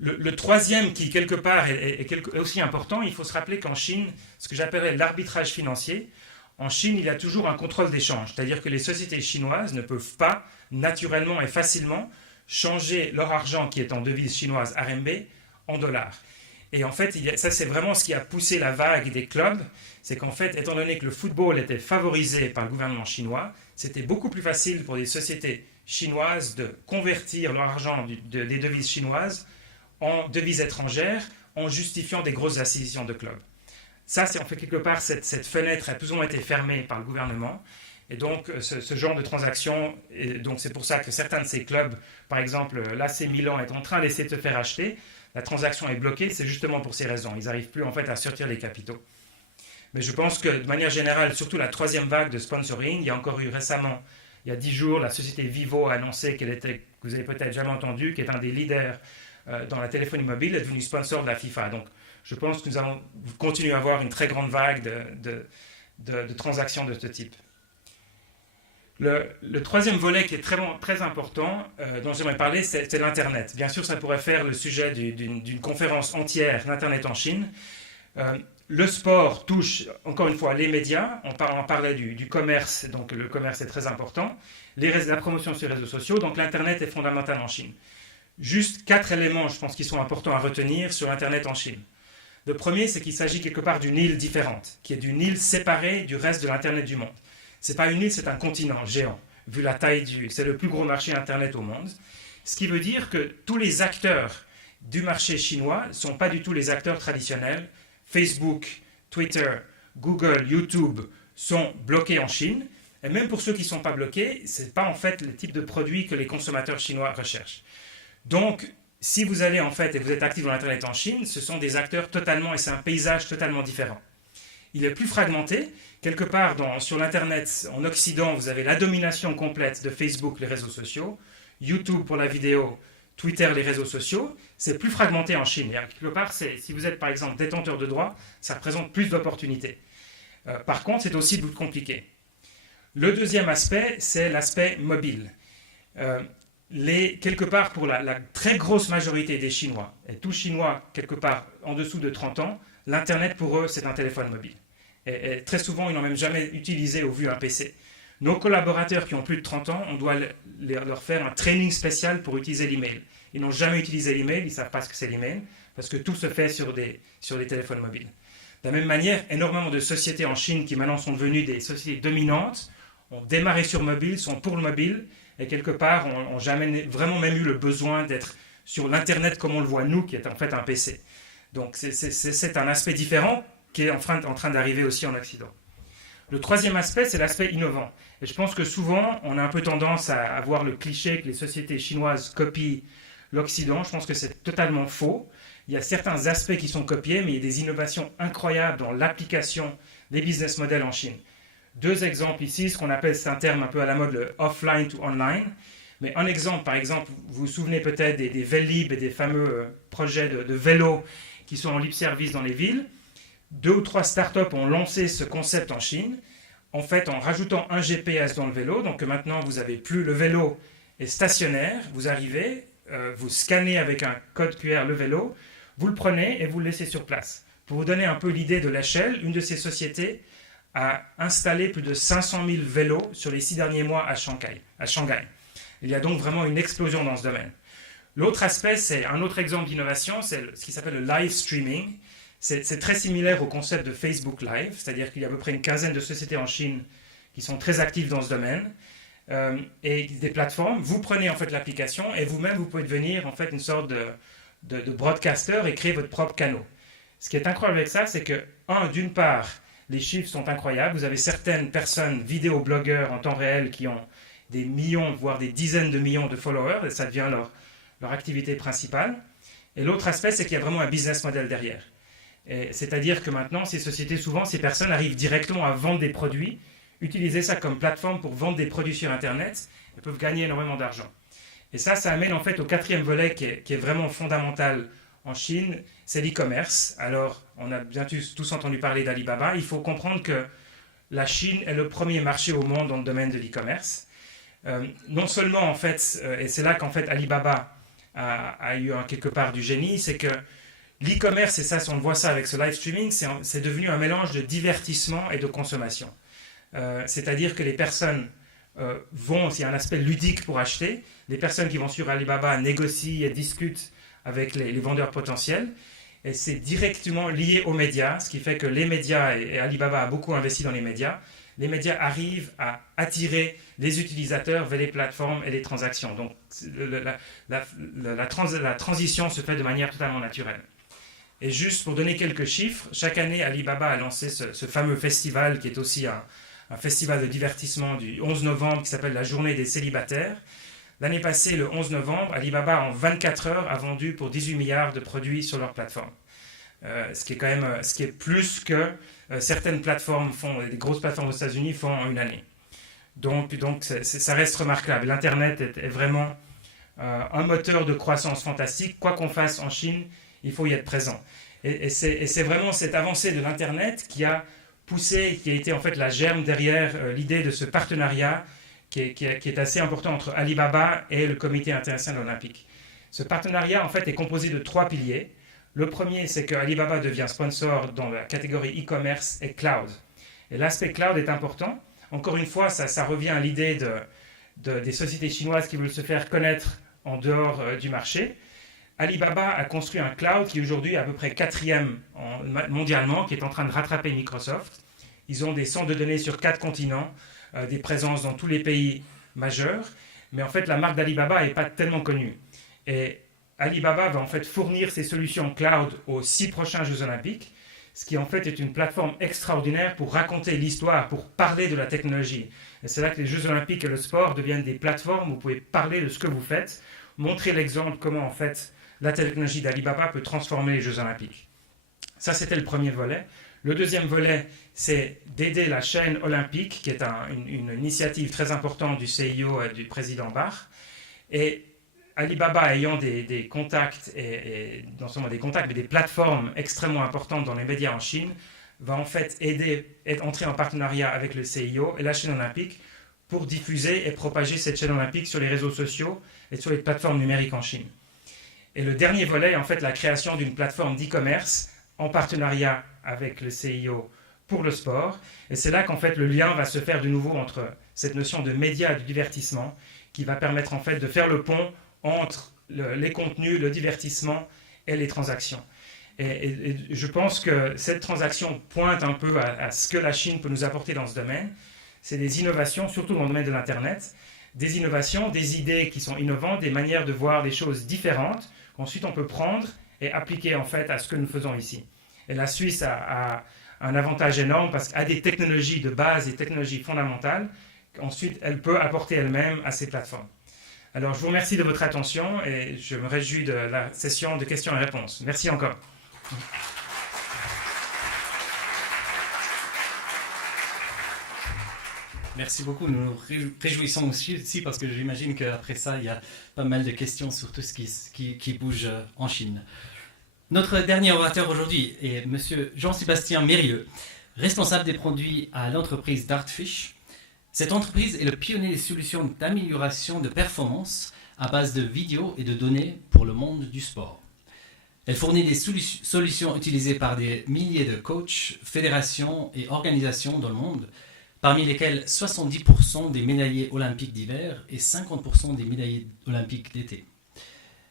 Le troisième qui, quelque part, est aussi important, il faut se rappeler qu'en Chine, ce que j'appellerais l'arbitrage financier, en Chine, il y a toujours un contrôle d'échange, c'est-à-dire que les sociétés chinoises ne peuvent pas, naturellement et facilement, changer leur argent qui est en devise chinoise RMB en dollars. Et en fait, ça c'est vraiment ce qui a poussé la vague des clubs, c'est qu'en fait, étant donné que le football était favorisé par le gouvernement chinois, c'était beaucoup plus facile pour les sociétés chinoises de convertir leur argent des devises chinoises en devises étrangères en justifiant des grosses acquisitions de clubs. Ça, c'est en fait quelque part, cette fenêtre a plus ou moins été fermée par le gouvernement. Et donc, ce genre de transaction, et donc c'est pour ça que certains de ces clubs, par exemple, l'AC Milan est en train d'essayer de se faire acheter, la transaction est bloquée, c'est justement pour ces raisons. Ils n'arrivent plus en fait à sortir les capitaux. Mais je pense que de manière générale, surtout la troisième vague de sponsoring, il y a encore eu récemment, il y a 10 jours, la société Vivo a annoncé qu'elle était, que vous avez peut-être jamais entendu, qui est un des leaders dans la téléphonie mobile, est devenu sponsor de la FIFA. Donc je pense que nous allons continuer à avoir une très grande vague de transactions de ce type. Le troisième volet qui est très important, dont j'aimerais parler, c'est l'Internet. Bien sûr, ça pourrait faire le sujet d'une conférence entière, l'Internet en Chine. Le sport touche, encore une fois, les médias. On parlait du commerce, donc le commerce est très important. La promotion sur les réseaux sociaux, donc l'Internet est fondamental en Chine. Juste 4 éléments, je pense, qui sont importants à retenir sur l'Internet en Chine. Le premier, c'est qu'il s'agit quelque part d'une île différente, qui est d'une île séparée du reste de l'Internet du monde. Ce n'est pas une île, c'est un continent géant, vu la taille c'est le plus gros marché Internet au monde. Ce qui veut dire que tous les acteurs du marché chinois ne sont pas du tout les acteurs traditionnels. Facebook, Twitter, Google, YouTube sont bloqués en Chine. Et même pour ceux qui ne sont pas bloqués, ce n'est pas en fait le type de produit que les consommateurs chinois recherchent. Donc, si vous allez en fait et vous êtes actif dans l'Internet en Chine, ce sont des acteurs totalement, et c'est un paysage totalement différent. Il est plus fragmenté. Quelque part sur l'Internet, en Occident, vous avez la domination complète de Facebook, les réseaux sociaux, YouTube pour la vidéo, Twitter, les réseaux sociaux. C'est plus fragmenté en Chine. Et quelque part, si vous êtes par exemple détenteur de droits, ça représente plus d'opportunités. Par contre, c'est aussi plus compliqué. Le deuxième aspect, c'est l'aspect mobile. Quelque part, pour la très grosse majorité des Chinois, et tous Chinois quelque part en dessous de 30 ans, l'Internet pour eux, c'est un téléphone mobile. Et très souvent, ils n'ont même jamais utilisé ou vu un PC. Nos collaborateurs qui ont plus de 30 ans, on doit leur faire un training spécial pour utiliser l'email. ils n'ont jamais utilisé l'email, ils ne savent pas ce que c'est l'email, parce que tout se fait sur des téléphones mobiles. De la même manière, énormément de sociétés en Chine qui maintenant sont devenues des sociétés dominantes, ont démarré sur mobile, sont pour le mobile, et quelque part n'ont jamais vraiment même eu le besoin d'être sur l'Internet comme on le voit nous, qui est en fait un PC. Donc c'est un aspect différent qui est en train d'arriver aussi en Occident. Le troisième aspect, c'est l'aspect innovant. Et je pense que souvent, on a un peu tendance à avoir le cliché que les sociétés chinoises copient l'Occident. Je pense que c'est totalement faux. Il y a certains aspects qui sont copiés, mais il y a des innovations incroyables dans l'application des business models en Chine. 2 exemples ici, ce qu'on appelle, c'est un terme un peu à la mode, le offline to online. Mais un exemple, par exemple, vous vous souvenez peut-être des Vélib et des fameux projets de vélos qui sont en libre service dans les villes. 2 ou 3 startups ont lancé ce concept en Chine, en fait en rajoutant un GPS dans le vélo. Donc maintenant, vous n'avez plus le vélo est stationnaire, vous arrivez, vous scannez avec un code QR le vélo, vous le prenez et vous le laissez sur place. Pour vous donner un peu l'idée de l'échelle, une de ces sociétés a installé plus de 500 000 vélos sur les 6 derniers mois à Shanghai. Il y a donc vraiment une explosion dans ce domaine. L'autre aspect, c'est un autre exemple d'innovation, c'est ce qui s'appelle le live streaming. C'est très similaire au concept de Facebook Live, c'est-à-dire qu'il y a à peu près une quinzaine de sociétés en Chine qui sont très actives dans ce domaine, et des plateformes. Vous prenez en fait l'application et vous-même, vous pouvez devenir en fait une sorte de broadcaster et créer votre propre canal. Ce qui est incroyable avec ça, c'est que, d'une part, les chiffres sont incroyables. Vous avez certaines personnes, vidéoblogueurs en temps réel, qui ont des millions, voire des dizaines de millions de followers, et ça devient leur activité principale. Et l'autre aspect, c'est qu'il y a vraiment un business model derrière. C'est-à-dire que maintenant, ces sociétés, souvent, ces personnes arrivent directement à vendre des produits, utiliser ça comme plateforme pour vendre des produits sur Internet, et peuvent gagner énormément d'argent. Et ça amène en fait au 4e volet qui est vraiment fondamental en Chine, c'est l'e-commerce. Alors, on a bien tous entendu parler d'Alibaba. Il faut comprendre que la Chine est le premier marché au monde dans le domaine de l'e-commerce. Non seulement, en fait, et c'est là qu'en fait Alibaba a eu quelque part du génie, c'est que l'e-commerce, et ça, on voit ça avec ce live streaming, c'est devenu un mélange de divertissement et de consommation. C'est-à-dire que les personnes vont, s'il y a un aspect ludique pour acheter, les personnes qui vont sur Alibaba négocient et discutent avec les vendeurs potentiels, et c'est directement lié aux médias, ce qui fait que les médias, et Alibaba a beaucoup investi dans les médias arrivent à attirer les utilisateurs vers les plateformes et les transactions. Donc la transition se fait de manière totalement naturelle. Et juste pour donner quelques chiffres, chaque année, Alibaba a lancé ce fameux festival qui est aussi un festival de divertissement du 11 novembre qui s'appelle la Journée des célibataires. L'année passée, le 11 novembre, Alibaba, en 24 heures, a vendu pour 18 milliards de produits sur leur plateforme. Ce qui est plus que certaines plateformes font, des grosses plateformes aux États-Unis font en une année. Donc ça reste remarquable. L'Internet est vraiment un moteur de croissance fantastique. Quoi qu'on fasse en Chine, il faut y être présent. Et c'est vraiment cette avancée de l'Internet qui a poussé, qui a été en fait la germe derrière l'idée de ce partenariat qui est assez important entre Alibaba et le Comité international olympique. Ce partenariat en fait est composé de 3 piliers. Le premier, c'est que Alibaba devient sponsor dans la catégorie e-commerce et cloud. Et l'aspect cloud est important. Encore une fois, ça revient à l'idée des sociétés chinoises qui veulent se faire connaître en dehors du marché. Alibaba a construit un cloud qui aujourd'hui est à peu près 4e mondialement, qui est en train de rattraper Microsoft. Ils ont des centres de données sur 4 continents, des présences dans tous les pays majeurs. Mais en fait, la marque d'Alibaba n'est pas tellement connue. Et Alibaba va en fait fournir ses solutions cloud aux 6 prochains Jeux Olympiques, ce qui en fait est une plateforme extraordinaire pour raconter l'histoire, pour parler de la technologie. Et c'est là que les Jeux Olympiques et le sport deviennent des plateformes où vous pouvez parler de ce que vous faites, montrer l'exemple comment en fait la technologie d'Alibaba peut transformer les Jeux Olympiques. Ça, c'était le premier volet. Le deuxième volet, c'est d'aider la chaîne olympique, qui est une initiative très importante du CIO et du président Bach. Et Alibaba ayant des contacts, et non seulement des contacts, mais des plateformes extrêmement importantes dans les médias en Chine, va en fait entrer en partenariat avec le CIO et la chaîne olympique pour diffuser et propager cette chaîne olympique sur les réseaux sociaux et sur les plateformes numériques en Chine. Et le dernier volet est en fait la création d'une plateforme d'e-commerce en partenariat avec le CIO pour le sport. Et c'est là qu'en fait le lien va se faire de nouveau entre cette notion de médias et de divertissement qui va permettre en fait de faire le pont entre les contenus, le divertissement et les transactions. Et je pense que cette transaction pointe un peu à ce que la Chine peut nous apporter dans ce domaine. C'est des innovations, surtout dans le domaine de l'Internet, des innovations, des idées qui sont innovantes, des manières de voir des choses différentes, qu'ensuite on peut prendre et appliquer en fait à ce que nous faisons ici. Et la Suisse a un avantage énorme parce qu'elle a des technologies de base, des technologies fondamentales, qu'ensuite elle peut apporter elle-même à ces plateformes. Alors je vous remercie de votre attention et je me réjouis de la session de questions et réponses. Merci encore. Merci beaucoup, nous nous réjouissons aussi parce que j'imagine qu'après ça, il y a pas mal de questions sur tout ce qui bouge en Chine. Notre dernier orateur aujourd'hui est M. Jean-Sébastien Mérieux, responsable des produits à l'entreprise Dartfish. Cette entreprise est le pionnier des solutions d'amélioration de performance à base de vidéos et de données pour le monde du sport. Elle fournit des solutions utilisées par des milliers de coachs, fédérations et organisations dans le monde, parmi lesquels 70% des médaillés olympiques d'hiver et 50% des médaillés olympiques d'été.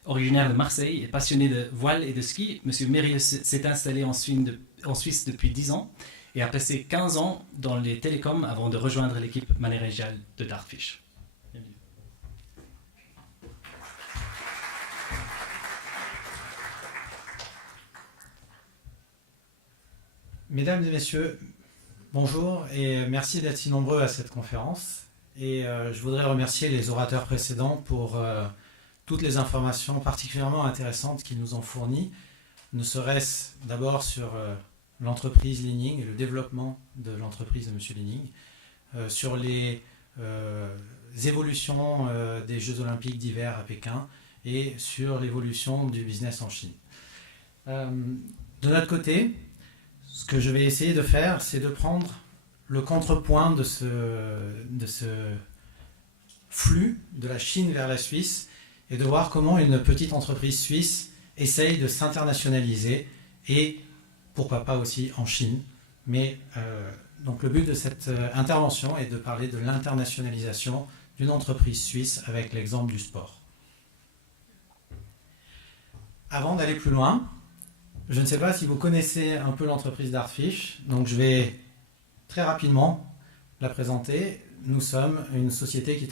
Originaire de Marseille et passionné de voile et de ski, M. Mérieux s'est installé en Suisse depuis 10 ans et a passé 15 ans dans les télécoms avant de rejoindre l'équipe managériale de Dartfish. Mesdames et messieurs, bonjour et merci d'être si nombreux à cette conférence. Et je voudrais remercier les orateurs précédents pour toutes les informations particulièrement intéressantes qu'ils nous ont fournies, ne serait-ce d'abord sur l'entreprise Li Ning et le développement de l'entreprise de M. Li Ning, sur les évolutions des Jeux Olympiques d'hiver à Pékin et sur l'évolution du business en Chine. De notre côté, ce que je vais essayer de faire, c'est de prendre le contrepoint de ce flux de la Chine vers la Suisse et de voir comment une petite entreprise suisse essaye de s'internationaliser et pourquoi pas aussi en Chine. Mais donc le but de cette intervention est de parler de l'internationalisation d'une entreprise suisse avec l'exemple du sport. Avant d'aller plus loin, je ne sais pas si vous connaissez un peu l'entreprise Dartfish, donc je vais très rapidement la présenter. Nous sommes une société qui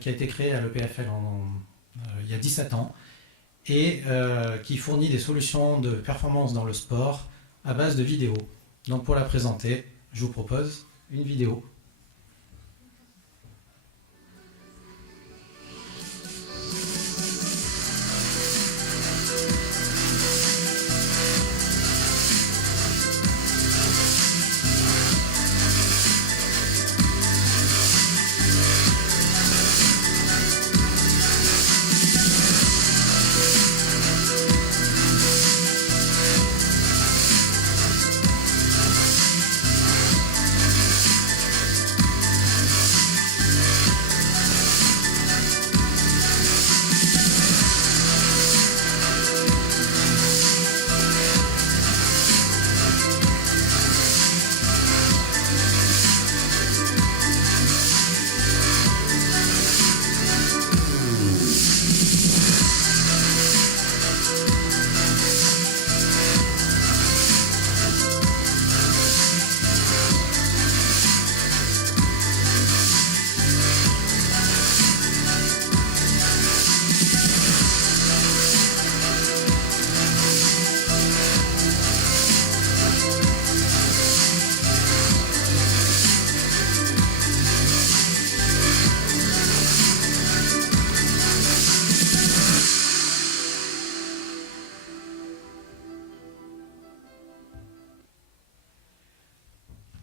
qui a été créée à l'EPFL il y a 17 ans et qui fournit des solutions de performance dans le sport à base de vidéos. Donc pour la présenter, je vous propose une vidéo.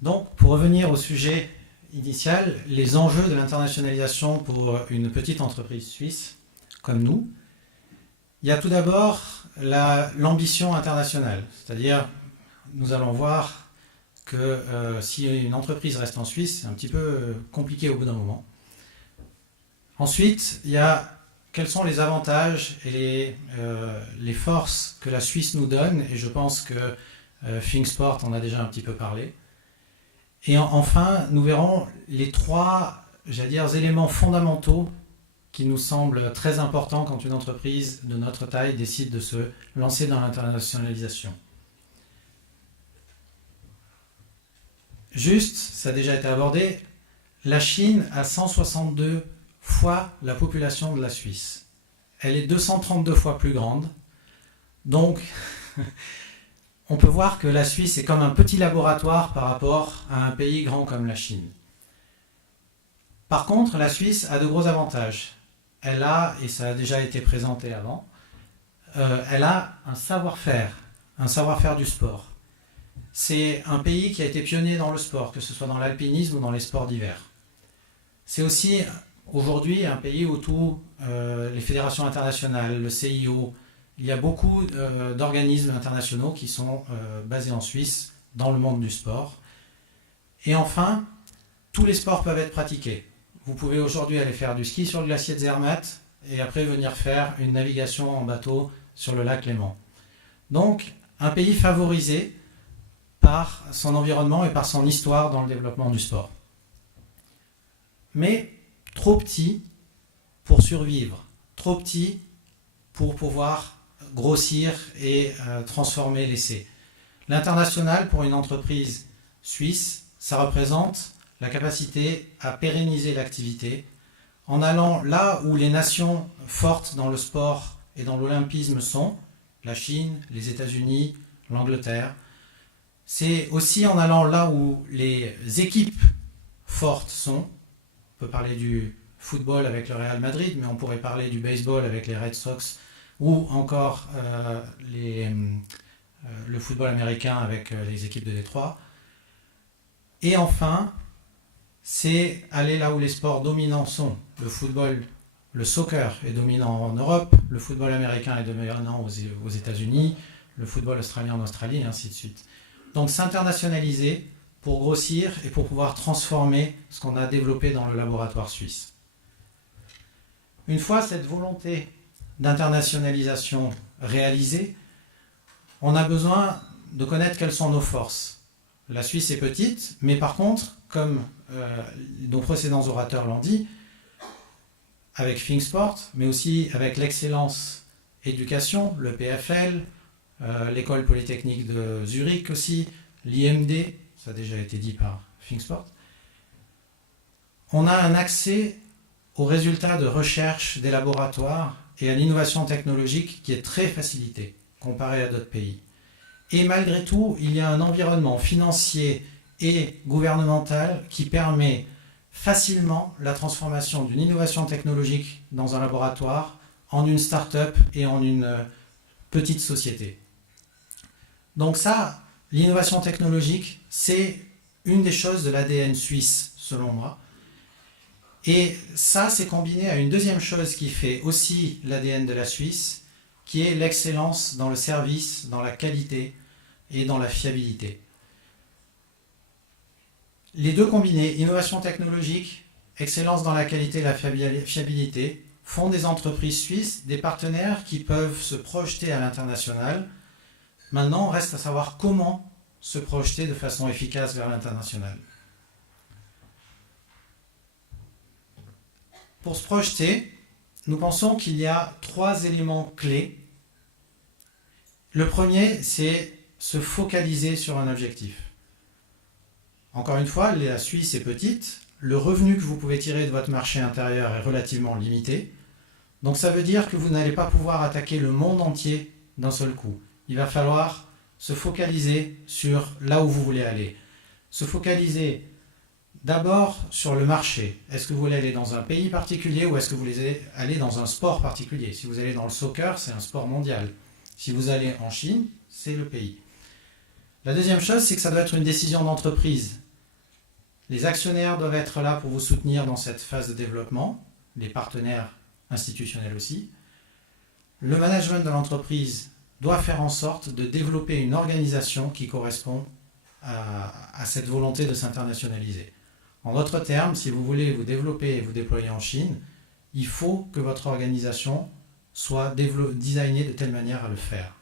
Donc, pour revenir au sujet initial, les enjeux de l'internationalisation pour une petite entreprise suisse comme nous, il y a tout d'abord l'ambition internationale, c'est-à-dire nous allons voir que si une entreprise reste en Suisse, c'est un petit peu compliqué au bout d'un moment. Ensuite, il y a quels sont les avantages et les forces que la Suisse nous donne, et je pense que ThinkSport en a déjà un petit peu parlé. Et enfin, nous verrons les trois, éléments fondamentaux qui nous semble très important quand une entreprise de notre taille décide de se lancer dans l'internationalisation. Juste, ça a déjà été abordé, la Chine a 162 fois la population de la Suisse. Elle est 232 fois plus grande. Donc, on peut voir que la Suisse est comme un petit laboratoire par rapport à un pays grand comme la Chine. Par contre, la Suisse a de gros avantages. Elle a, et ça a déjà été présenté avant, elle a un savoir-faire du sport. C'est un pays qui a été pionnier dans le sport, que ce soit dans l'alpinisme ou dans les sports d'hiver. C'est aussi aujourd'hui un pays où tous les fédérations internationales, le CIO, il y a beaucoup d'organismes internationaux qui sont basés en Suisse dans le monde du sport. Et enfin, tous les sports peuvent être pratiqués. Vous pouvez aujourd'hui aller faire du ski sur le glacier de Zermatt et après venir faire une navigation en bateau sur le lac Léman. Donc, un pays favorisé par son environnement et par son histoire dans le développement du sport. Mais trop petit pour survivre, trop petit pour pouvoir grossir et transformer l'essai. L'international, pour une entreprise suisse, ça représente la capacité à pérenniser l'activité en allant là où les nations fortes dans le sport et dans l'olympisme sont, la Chine, les États-Unis, l'Angleterre. C'est aussi en allant là où les équipes fortes sont. On peut parler du football avec le Real Madrid, mais on pourrait parler du baseball avec les Red Sox ou encore le football américain avec les équipes de Détroit. Et enfin, c'est aller là où les sports dominants sont. Le football, le soccer est dominant en Europe, le football américain est dominant aux États-Unis, le football australien en Australie, et ainsi de suite. Donc s'internationaliser pour grossir et pour pouvoir transformer ce qu'on a développé dans le laboratoire suisse. Une fois cette volonté d'internationalisation réalisée, on a besoin de connaître quelles sont nos forces. La Suisse est petite, mais par contre, comme nos précédents orateurs l'ont dit, avec ThinkSport, mais aussi avec l'excellence éducation, le PFL, l'école polytechnique de Zurich aussi, l'IMD, ça a déjà été dit par ThinkSport, on a un accès aux résultats de recherche des laboratoires et à l'innovation technologique qui est très facilité comparé à d'autres pays. Et malgré tout, il y a un environnement financier et gouvernemental qui permet facilement la transformation d'une innovation technologique dans un laboratoire en une start-up et en une petite société. Donc ça, l'innovation technologique, c'est une des choses de l'ADN suisse, selon moi. Et ça, c'est combiné à une deuxième chose qui fait aussi l'ADN de la Suisse, qui est l'excellence dans le service, dans la qualité et dans la fiabilité. Les deux combinés, innovation technologique, excellence dans la qualité et la fiabilité, font des entreprises suisses, des partenaires qui peuvent se projeter à l'international. Maintenant, on reste à savoir comment se projeter de façon efficace vers l'international. Pour se projeter, nous pensons qu'il y a 3 éléments clés. Le premier, c'est se focaliser sur un objectif. Encore une fois, la Suisse est petite, le revenu que vous pouvez tirer de votre marché intérieur est relativement limité, donc ça veut dire que vous n'allez pas pouvoir attaquer le monde entier d'un seul coup. Il va falloir se focaliser sur là où vous voulez aller. Se focaliser d'abord sur le marché. Est-ce que vous voulez aller dans un pays particulier ou est-ce que vous voulez aller dans un sport particulier? Si vous allez dans le soccer, c'est un sport mondial. Si vous allez en Chine, c'est le pays. La deuxième chose, c'est que ça doit être une décision d'entreprise. Les actionnaires doivent être là pour vous soutenir dans cette phase de développement, les partenaires institutionnels aussi. Le management de l'entreprise doit faire en sorte de développer une organisation qui correspond à cette volonté de s'internationaliser. En d'autres termes, si vous voulez vous développer et vous déployer en Chine, il faut que votre organisation soit designée de telle manière à le faire.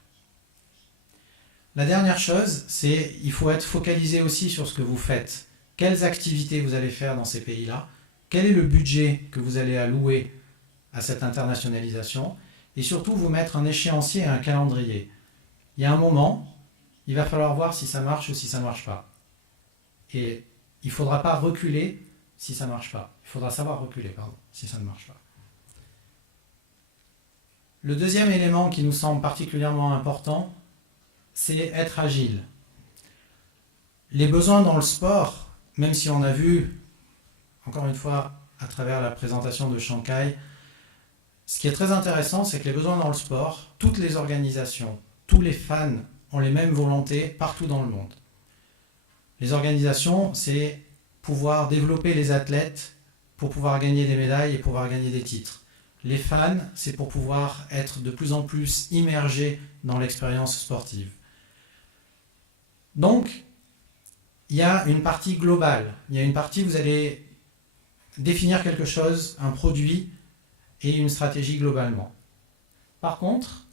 La dernière chose, c'est qu'il faut être focalisé aussi sur ce que vous faites. Quelles activités vous allez faire dans ces pays-là? Quel est le budget que vous allez allouer à cette internationalisation et surtout vous mettre un échéancier et un calendrier. Il y a un moment, il va falloir voir si ça marche ou si ça ne marche pas. Et il ne faudra pas reculer si ça ne marche pas. Il faudra savoir reculer, si ça ne marche pas. Le deuxième élément qui nous semble particulièrement important, c'est être agile. Les besoins dans le sport, même si on a vu, encore une fois, à travers la présentation de Shanghai, ce qui est très intéressant, c'est que les besoins dans le sport, toutes les organisations, tous les fans ont les mêmes volontés partout dans le monde. Les organisations, c'est pouvoir développer les athlètes pour pouvoir gagner des médailles et pouvoir gagner des titres. Les fans, c'est pour pouvoir être de plus en plus immergés dans l'expérience sportive. Donc, il y a une partie globale. Il y a une partie où vous allez définir quelque chose, un produit et une stratégie globalement. Par contre,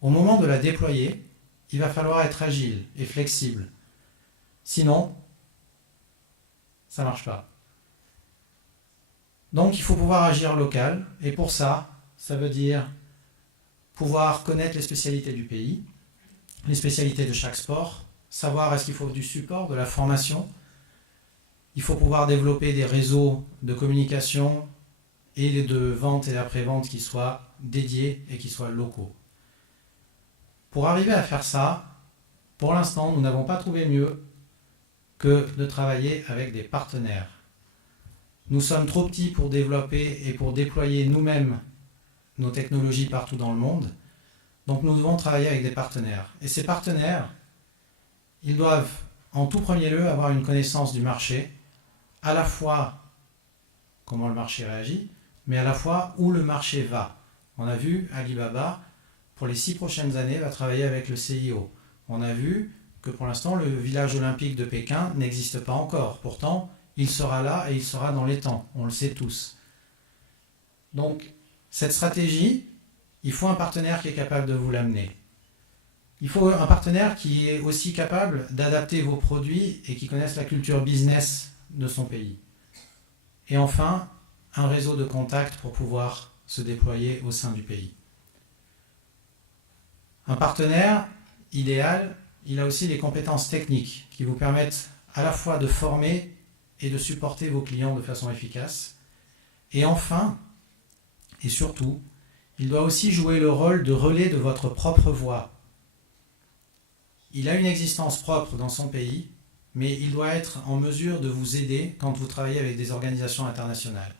au moment de la déployer, il va falloir être agile et flexible. Sinon, ça ne marche pas. Donc, il faut pouvoir agir local. Et pour ça, ça veut dire pouvoir connaître les spécialités du pays, les spécialités de chaque sport, savoir est-ce qu'il faut du support, de la formation. Il faut pouvoir développer des réseaux de communication et de vente et d'après-vente qui soient dédiés et qui soient locaux. Pour arriver à faire ça, pour l'instant, nous n'avons pas trouvé mieux que de travailler avec des partenaires. Nous sommes trop petits pour développer et pour déployer nous-mêmes nos technologies partout dans le monde. Donc nous devons travailler avec des partenaires. Et ces partenaires, ils doivent en tout premier lieu avoir une connaissance du marché, à la fois comment le marché réagit, mais à la fois où le marché va. On a vu Alibaba, pour les 6 prochaines années, va travailler avec le CIO. On a vu que pour l'instant, le village olympique de Pékin n'existe pas encore. Pourtant, il sera là et il sera dans les temps. On le sait tous. Donc, cette stratégie, il faut un partenaire qui est capable de vous l'amener. Il faut un partenaire qui est aussi capable d'adapter vos produits et qui connaisse la culture business de son pays. Et enfin, un réseau de contacts pour pouvoir se déployer au sein du pays. Un partenaire idéal, il a aussi les compétences techniques qui vous permettent à la fois de former et de supporter vos clients de façon efficace. Et enfin, et surtout, il doit aussi jouer le rôle de relais de votre propre voix. Il a une existence propre dans son pays, mais il doit être en mesure de vous aider quand vous travaillez avec des organisations internationales.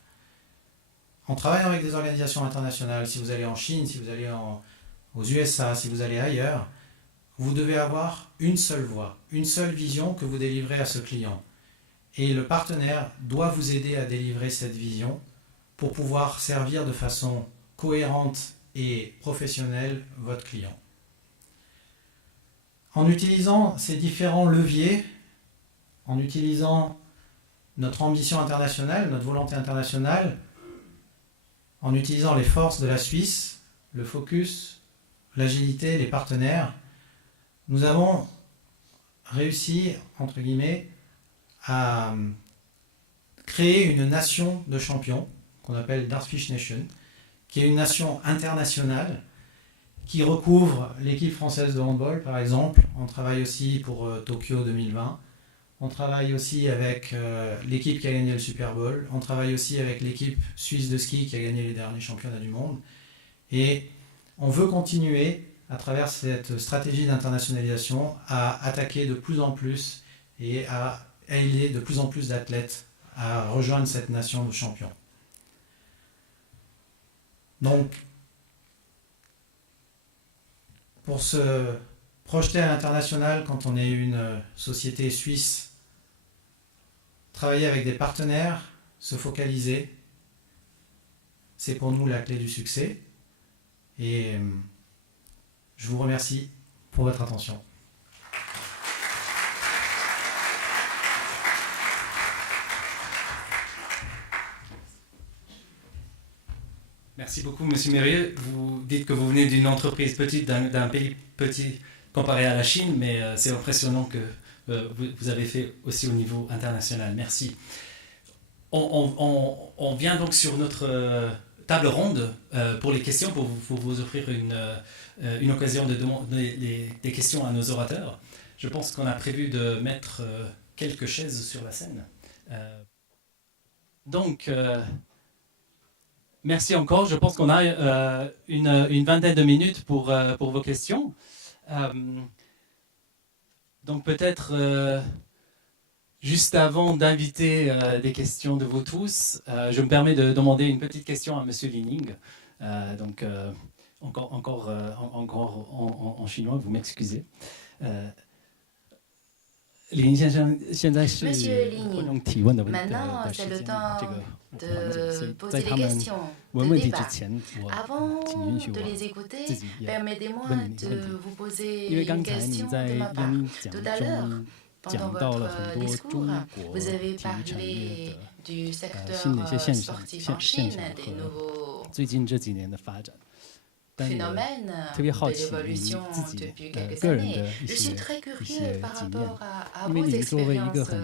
En travaillant avec des organisations internationales, si vous allez en Chine, si vous allez aux USA, si vous allez ailleurs, vous devez avoir une seule voix, une seule vision que vous délivrez à ce client. Et le partenaire doit vous aider à délivrer cette vision pour pouvoir servir de façon cohérente et professionnelle votre client. En utilisant ces différents leviers, en utilisant notre ambition internationale, notre volonté internationale, en utilisant les forces de la Suisse, le focus, l'agilité, les partenaires, nous avons réussi, entre guillemets, à créer une nation de champions, qu'on appelle Dartfish Nation, qui est une nation internationale, qui recouvre l'équipe française de handball, par exemple. On travaille aussi pour Tokyo 2020. On travaille aussi avec l'équipe qui a gagné le Super Bowl. On travaille aussi avec l'équipe suisse de ski qui a gagné les derniers championnats du monde. Et on veut continuer, à travers cette stratégie d'internationalisation, à attaquer de plus en plus et à aider de plus en plus d'athlètes à rejoindre cette nation de champions. Donc, pour se projeter à l'international quand on est une société suisse, travailler avec des partenaires, se focaliser, c'est pour nous la clé du succès. Et je vous remercie pour votre attention. Merci beaucoup, Monsieur Mérieux. Vous dites que vous venez d'une entreprise petite, d'un pays petit comparé à la Chine, mais c'est impressionnant que vous avez fait aussi au niveau international. Merci. On vient donc sur notre table ronde pour les questions, pour vous offrir une occasion de demander des questions à nos orateurs. Je pense qu'on a prévu de mettre quelques chaises sur la scène. Donc, merci encore. Je pense qu'on a une vingtaine de minutes pour vos questions. Donc peut-être, juste avant d'inviter des questions de vous tous, je me permets de demander une petite question à Monsieur Li-Ning. Donc encore en chinois, vous m'excusez. Monsieur Li-Ning, maintenant c'est le temps de poser des questions, de débat. Avant de les écouter, permettez-moi de vous poser une question de ma part. Tout à l'heure, pendant votre discours, vous avez parlé du secteur sportif en Chine, des nouveaux phénomène de l'évolution depuis quelques années. Je suis très curieux par rapport à vos expériences à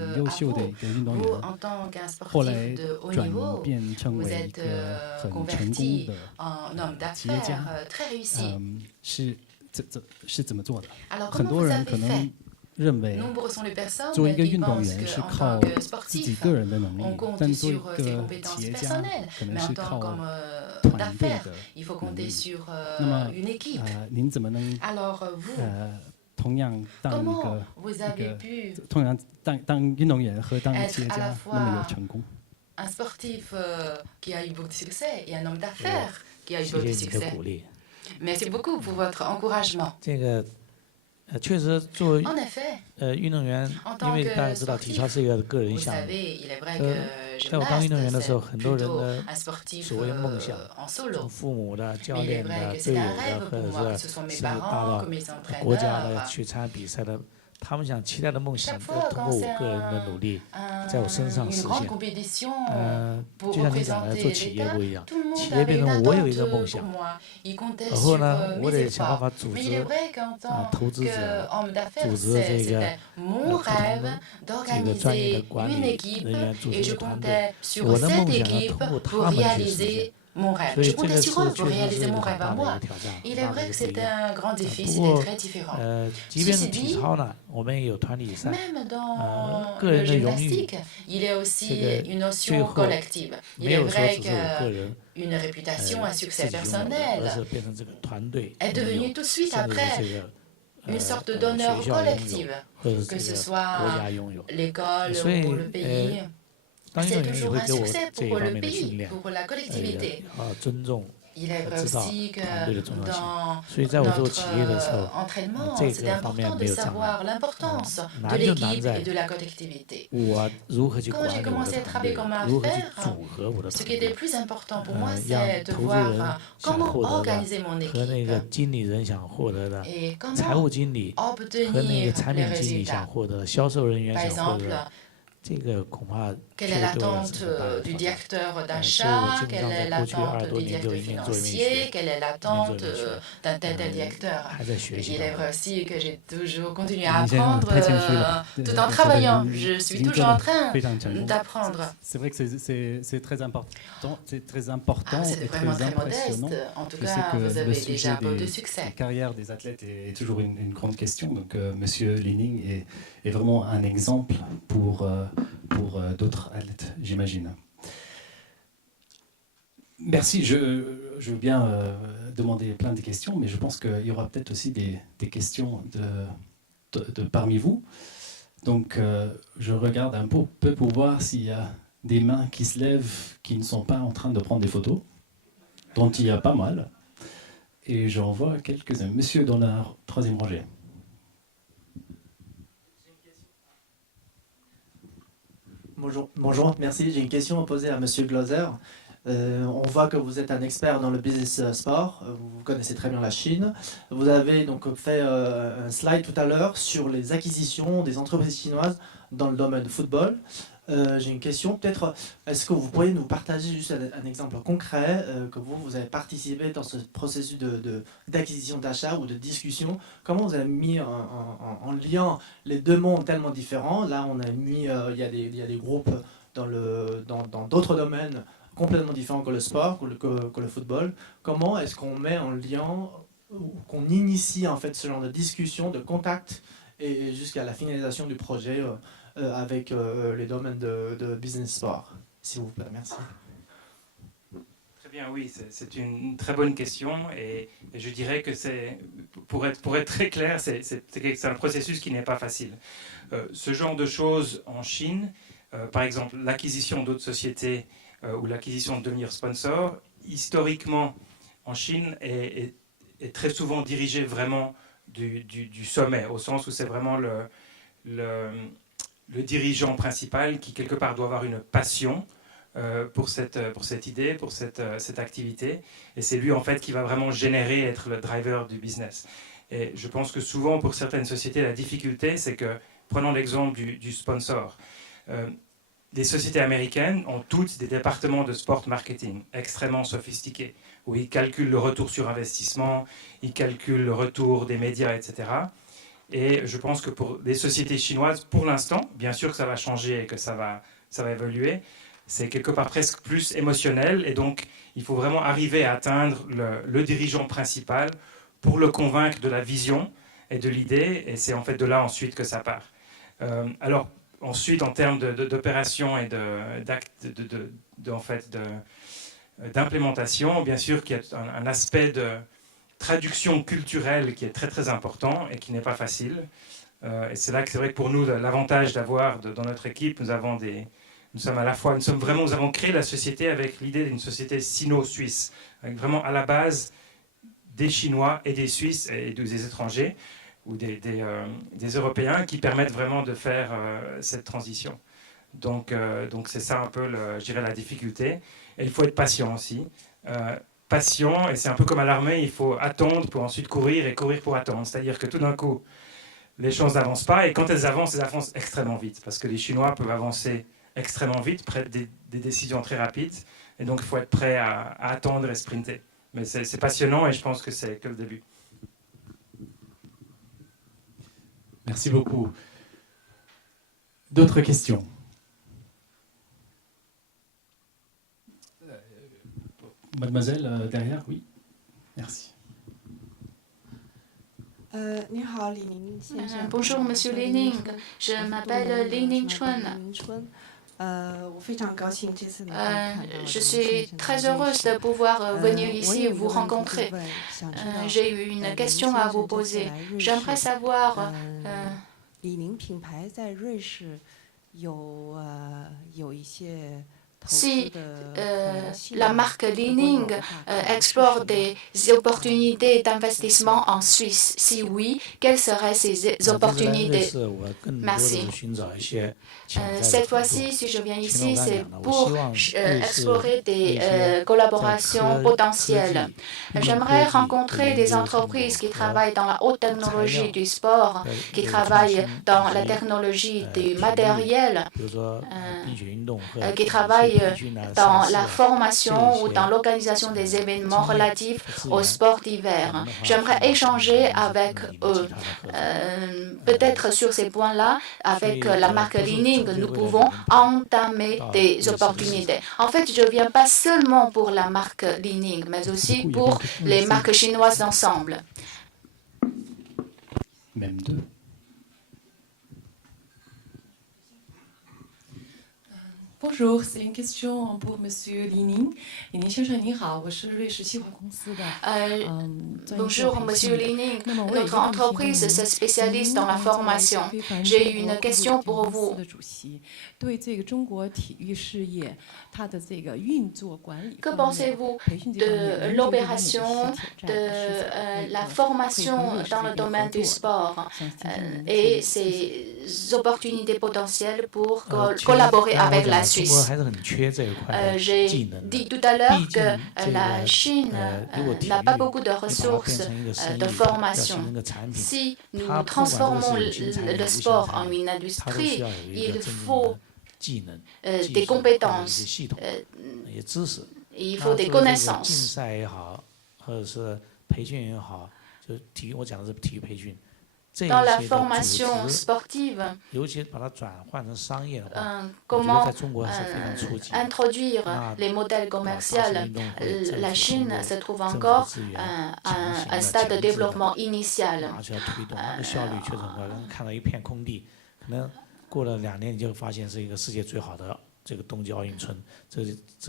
vous. En tant qu'un sportif de haut niveau, vous êtes converti en homme d'affaires très réussi. Alors comment vous avez fait? Nombreux sont les personnes qui pensent qu'en tant que sportif, on compte sur ses compétences personnelles, mais en tant qu'homme d'affaires, il faut compter sur une équipe. Alors vous, comment vous avez pu être à la fois un sportif qui a eu beaucoup de succès et un homme d'affaires qui a eu beaucoup de succès? Merci beaucoup pour votre encouragement. En effet, en tant que sportif, vous savez, il est vrai que gymnaste, c'est plutôt un sportif en solo. Mais il est vrai que c'est un rêve pour moi, que ce soit mes parents, que mes entraîneurs. Chaque fois quand c'est une grande compétition pour représenter l'État, tout le monde avait une attente pour moi. Il comptait sur mes efforts. Mais il est vrai qu'en tant qu'homme d'affaires, c'était mon rêve d'organiser une équipe et je comptais sur cette équipe pour réaliser mon rêve. Je comptais sur eux pour réaliser mon rêve à moi. Il est vrai que c'était un grand défi, c'était très différent. Ceci dit, même dans le gymnastique, il y a aussi une notion collective. Il est vrai qu'une réputation, un succès personnel est devenu tout de suite après une sorte d'honneur collectif, que ce soit l'école ou le pays. C'est toujours un succès pour le pays, pour la collectivité. Il est vrai aussi que dans notre entraînement, c'est important de savoir l'importance de l'équipe et de la collectivité. Quand j'ai commencé à travailler comme affaire, ce qui était le plus important pour moi, c'est de voir comment organiser mon équipe et comment obtenir les résultats. Par exemple, quelle est l'attente du directeur d'achat, quelle est l'attente du directeur financier, quelle est l'attente d'un tel directeur. Il est vrai aussi que j'ai toujours continué à apprendre tout en travaillant. Je suis toujours en train d'apprendre. C'est vrai que c'est très important. C'est très important. C'est vraiment très modeste. En tout cas, vous avez déjà beaucoup de succès. La carrière des athlètes est toujours une grande question. Donc, Monsieur Li-Ning est vraiment un exemple pour d'autres athlètes, j'imagine. Merci, je veux bien demander plein de questions, mais je pense qu'il y aura peut-être aussi des questions de parmi vous. Donc, je regarde un peu pour voir s'il y a des mains qui se lèvent, qui ne sont pas en train de prendre des photos, dont il y a pas mal. Et j'en vois quelques-uns. Monsieur dans la troisième rangée. Bonjour, merci. J'ai une question à poser à Monsieur Glauser. On voit que vous êtes un expert dans le business sport, vous connaissez très bien la Chine. Vous avez donc fait un slide tout à l'heure sur les acquisitions des entreprises chinoises dans le domaine du football. J'ai une question, peut-être, est-ce que vous pourriez nous partager juste un exemple concret que vous avez participé dans ce processus d'acquisition, d'achat ou de discussion? Comment vous avez mis en lien les deux mondes tellement différents? Là, on a mis, il y a des groupes dans d'autres domaines complètement différent que le sport, que le football. Comment est-ce qu'on met en lien, qu'on initie en fait ce genre de discussion, de contact, et jusqu'à la finalisation du projet avec les domaines de business sport, s'il vous plaît. Merci. Très bien, oui, c'est une très bonne question et je dirais que pour être très clair, c'est un processus qui n'est pas facile. Ce genre de choses en Chine, par exemple l'acquisition d'autres sociétés ou l'acquisition de devenir sponsor, historiquement en Chine est très souvent dirigé vraiment du sommet, au sens où c'est vraiment le dirigeant principal qui quelque part doit avoir une passion pour cette idée, pour cette activité. Et c'est lui, en fait, qui va vraiment générer, être le driver du business. Et je pense que souvent, pour certaines sociétés, la difficulté, c'est que, prenons l'exemple du sponsor, les sociétés américaines ont toutes des départements de sport marketing extrêmement sophistiqués, où ils calculent le retour sur investissement, ils calculent le retour des médias, etc. Et je pense que pour les sociétés chinoises, pour l'instant, bien sûr que ça va changer et que ça va évoluer, c'est quelque part presque plus émotionnel et donc il faut vraiment arriver à atteindre le dirigeant principal pour le convaincre de la vision et de l'idée et c'est en fait de là ensuite que ça part. Alors ensuite en termes d'opération et d'implémentation, bien sûr qu'il y a un aspect de traduction culturelle qui est très très important et qui n'est pas facile. Et c'est là que c'est vrai que pour nous l'avantage d'avoir dans notre équipe, nous avons nous avons créé la société avec l'idée d'une société sino-suisse, avec vraiment à la base des Chinois et des Suisses et des étrangers ou des Européens qui permettent vraiment de faire cette transition. Donc c'est ça un peu, je dirais, la difficulté. Et il faut être patient aussi. Patient, et c'est un peu comme à l'armée, il faut attendre pour ensuite courir et courir pour attendre. C'est-à-dire que tout d'un coup, les choses n'avancent pas et quand elles avancent extrêmement vite parce que les Chinois peuvent avancer extrêmement vite, prendre des décisions très rapides. Et donc, il faut être prêt à attendre et sprinter. Mais c'est passionnant et je pense que c'est que le début. Merci beaucoup. D'autres questions? Mademoiselle, derrière, oui. Merci. Bonjour, Monsieur Li Ning. Je m'appelle Li Ningchun. Je suis très heureuse de pouvoir venir ici et vous rencontrer. J'ai eu une question à vous poser. J'aimerais savoir si la marque Li Ning explore des opportunités d'investissement en Suisse. Si oui, quelles seraient ces opportunités? Merci. Cette fois-ci, si je viens ici, c'est pour explorer des collaborations potentielles. J'aimerais rencontrer des entreprises qui travaillent dans la haute technologie du sport, qui travaillent dans la technologie du matériel, qui travaillent dans la formation ou dans l'organisation des événements relatifs au sport d'hiver. J'aimerais échanger avec eux. Peut-être sur ces points-là, avec la marque Li Ning, nous pouvons entamer des opportunités. En fait, je ne viens pas seulement pour la marque Li Ning, mais aussi pour les marques chinoises d'ensemble. Même deux. Bonjour, c'est une question pour Monsieur Li Ning. Bonjour, Monsieur Li Ning. Notre entreprise se spécialise dans la formation. J'ai une question pour vous. Que pensez-vous de l'opération de la formation dans le domaine du sport et ses opportunités potentielles pour collaborer avec la Suisse? J'ai dit tout à l'heure que la Chine n'a pas beaucoup de ressources de formation. Si nous transformons le sport en une industrie, il faut des compétences, il faut des connaissances. dans la formation sportive, comment introduire les modèles commerciaux. La Chine se trouve encore à un stade de développement initial. 过了2年，你就发现是一个世界最好的这个冬季奥运村，这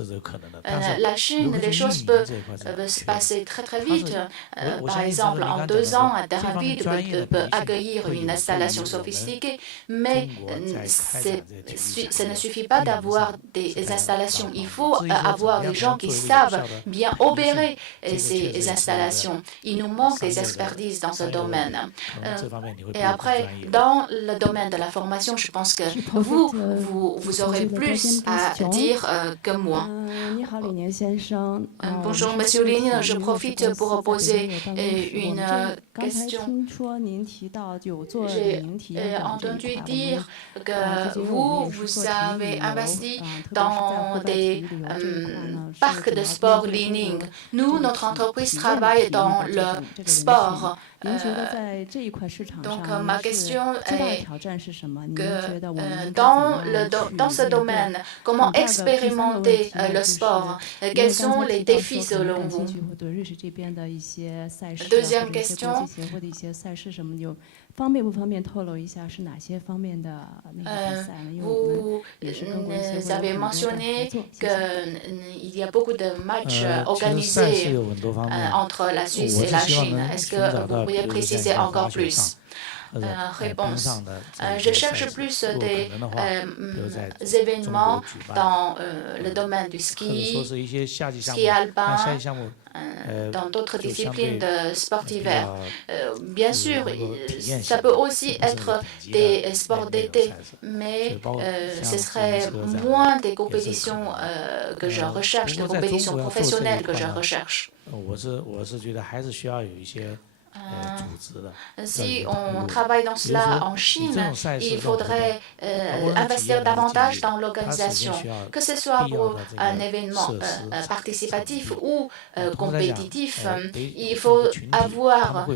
是有可能的。La Chine, les choses peuvent se passer très très vite. Par exemple, en 2 ans, un terrain vide peut accueillir une installation sophistiquée, mais ça ne suffit pas d'avoir des installations. Il faut avoir des gens qui savent bien opérer ces installations. Il nous manque des expertises dans ce domaine. Et après, dans le domaine de la formation, je pense que vous aurez plus à dire que moi. Bonjour, Monsieur Lin, je profite pour poser une question. J'ai entendu dire que vous avez investi dans des parcs de sport Li-Ning. Nous, notre entreprise travaille dans le sport. Donc, ma question est que dans ce domaine, comment expérimenter le sport? Quels sont les défis selon vous? Deuxième question. Vous avez mentionné qu'il y a beaucoup de matchs organisés entre la Suisse et la Chine. Est-ce que vous pourriez préciser encore plus? Réponse. Je cherche plus des événements dans le domaine du ski alpin, dans d'autres disciplines de sport d'hiver. Bien sûr, ça peut aussi être des sports d'été, mais ce serait moins des compétitions que je recherche, des compétitions professionnelles que je recherche. Si on travaille dans cela en Chine, il faudrait investir davantage dans l'organisation, que ce soit pour un événement participatif ou compétitif. Il faut avoir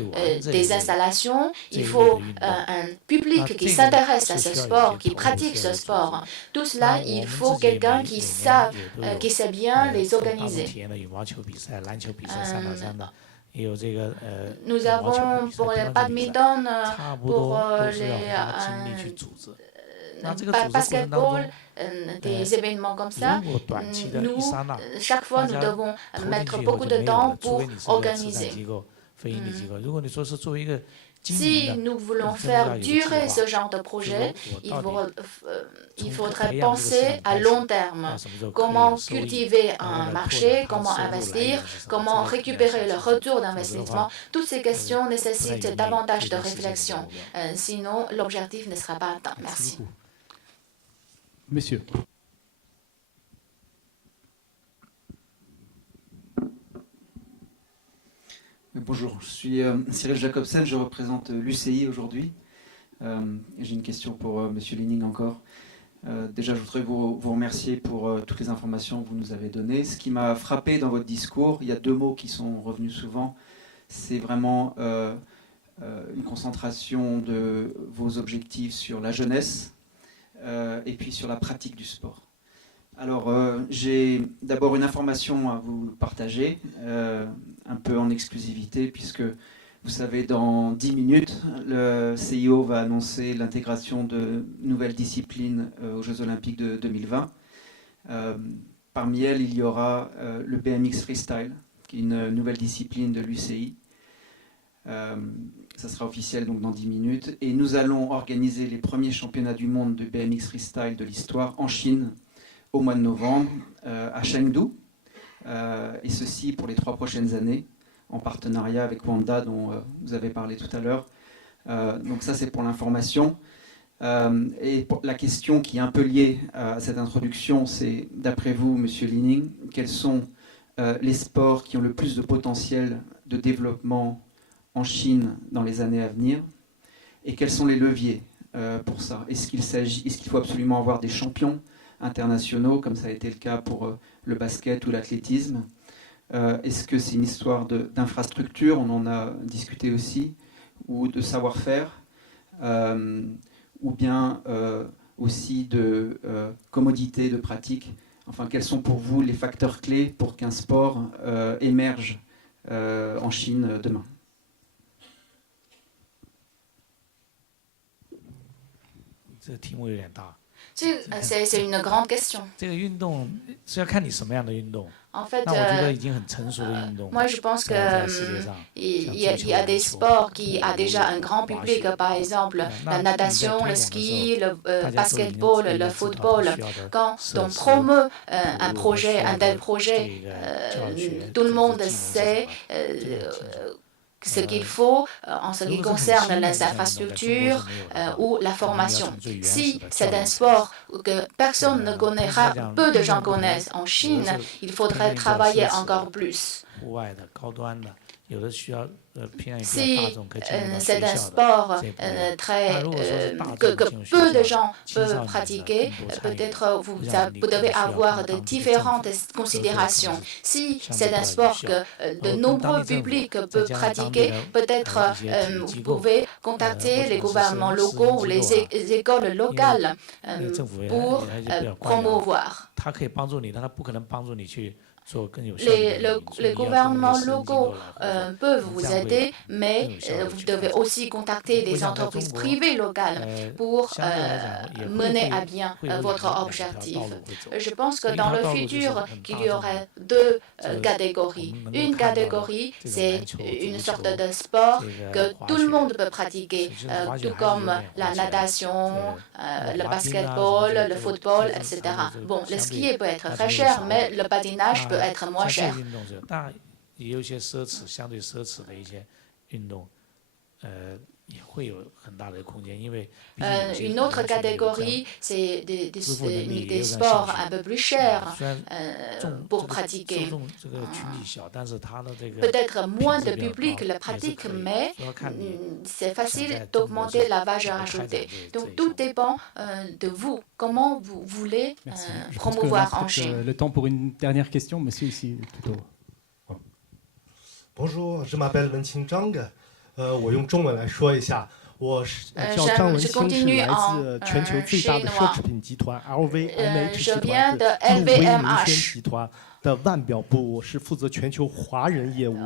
des installations, il faut un public qui s'intéresse à ce sport, qui pratique ce sport. Tout cela, il faut quelqu'un qui sait bien les organiser. Nous avons pour le badminton, pour le basketball, des événements comme ça. Chaque fois, nous devons mettre beaucoup de temps pour organiser. Si nous voulons faire durer ce genre de projet, il faudrait penser à long terme. Comment cultiver un marché, comment investir, comment récupérer le retour d'investissement. Toutes ces questions nécessitent davantage de réflexion. Sinon, l'objectif ne sera pas atteint. Merci. Monsieur. Bonjour, je suis Cyril Jacobsen, je représente l'UCI aujourd'hui. J'ai une question pour Monsieur Li-Ning encore. Déjà, je voudrais vous remercier pour toutes les informations que vous nous avez données. Ce qui m'a frappé dans votre discours, il y a 2 mots qui sont revenus souvent. C'est vraiment une concentration de vos objectifs sur la jeunesse et puis sur la pratique du sport. Alors, j'ai d'abord une information à vous partager, un peu en exclusivité, puisque vous savez, dans 10 minutes, le CIO va annoncer l'intégration de nouvelles disciplines aux Jeux Olympiques de 2020. Parmi elles, il y aura le BMX Freestyle, qui est une nouvelle discipline de l'UCI. Ça sera officiel donc dans 10 minutes. Et nous allons organiser les premiers championnats du monde de BMX Freestyle de l'histoire en Chine, au mois de novembre, à Chengdu, et ceci pour les 3 prochaines années, en partenariat avec Wanda, dont vous avez parlé tout à l'heure. Donc ça, c'est pour l'information. Et la question qui est un peu liée à cette introduction, c'est, d'après vous, Monsieur Li-Ning, quels sont les sports qui ont le plus de potentiel de développement en Chine dans les années à venir, et quels sont les leviers pour ça? Est-ce qu'il faut absolument avoir des champions internationaux, comme ça a été le cas pour le basket ou l'athlétisme? Est-ce que c'est une histoire d'infrastructure, on en a discuté aussi, ou de savoir-faire? ou bien aussi de commodité, de pratique. Enfin, quels sont pour vous les facteurs clés pour qu'un sport émerge en Chine demain? C'est une grande question. En fait, moi je pense qu'il y a des sports qui ont déjà un grand public, par exemple la natation, le ski, le basketball, le football. Quand on promeut un tel projet, tout le monde sait ce qu'il faut en ce qui concerne les infrastructures ou la formation. Si c'est un sport que personne ne connaîtra, peu de gens connaissent en Chine, il faudrait travailler encore plus. Si c'est un sport que peu de gens peuvent pratiquer, peut-être vous devez avoir de différentes considérations. Si c'est un sport que de nombreux publics peuvent pratiquer, peut-être vous pouvez contacter les gouvernements locaux ou les écoles locales pour promouvoir. Les gouvernements locaux peuvent vous aider, mais vous devez aussi contacter des entreprises privées locales pour mener à bien votre objectif. Je pense que dans le futur, qu'il y aurait deux catégories. Une catégorie, c'est une sorte de sport que tout le monde peut pratiquer, tout comme la natation, le basketball, le football, etc. Bon, le ski peut être très cher, mais le patinage peut être moins cher. Une autre catégorie, c'est des sports un peu plus chers pour pratiquer. Peut-être moins de public le pratique, mais c'est facile d'augmenter la valeur ajoutée. Donc tout dépend de vous. Comment vous voulez promouvoir en Chine. Le temps pour une dernière question, monsieur ici, tout au haut. Bonjour, je m'appelle Wenqing Zhang. 我用中文来说一下，我叫张文清，是来自全球最大的奢侈品集团 LVMH 集团的路威明轩集团的腕表部，我是负责全球华人业务。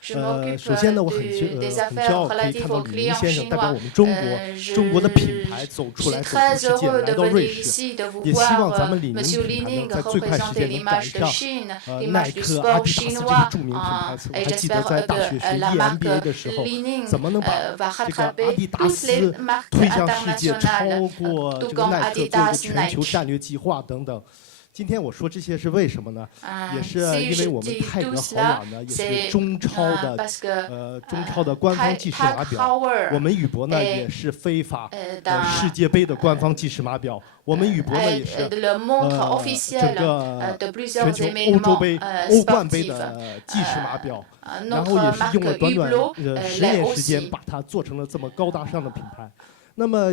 首先呢，我很骄傲可以看到李宁先生代表我们中国的品牌走出来，走出世界，来到瑞士。也希望咱们李宁品牌呢，在最快时间能赶上耐克、阿迪达斯这些著名品牌。我还记得在大学学 EMBA 的时候，怎么能把这个阿迪达斯推向世界，超过这个耐克做一个全球战略计划等等。 今天我说这些是为什么呢？也是因为我们泰格豪雅呢，也是中超的官方计时码表。我们宇舶呢也是非法世界杯的官方计时码表。我们宇舶呢也是整个全球欧洲杯、欧冠杯的计时码表。然后也是用了短短10年时间，把它做成了这么高大上的品牌。 那么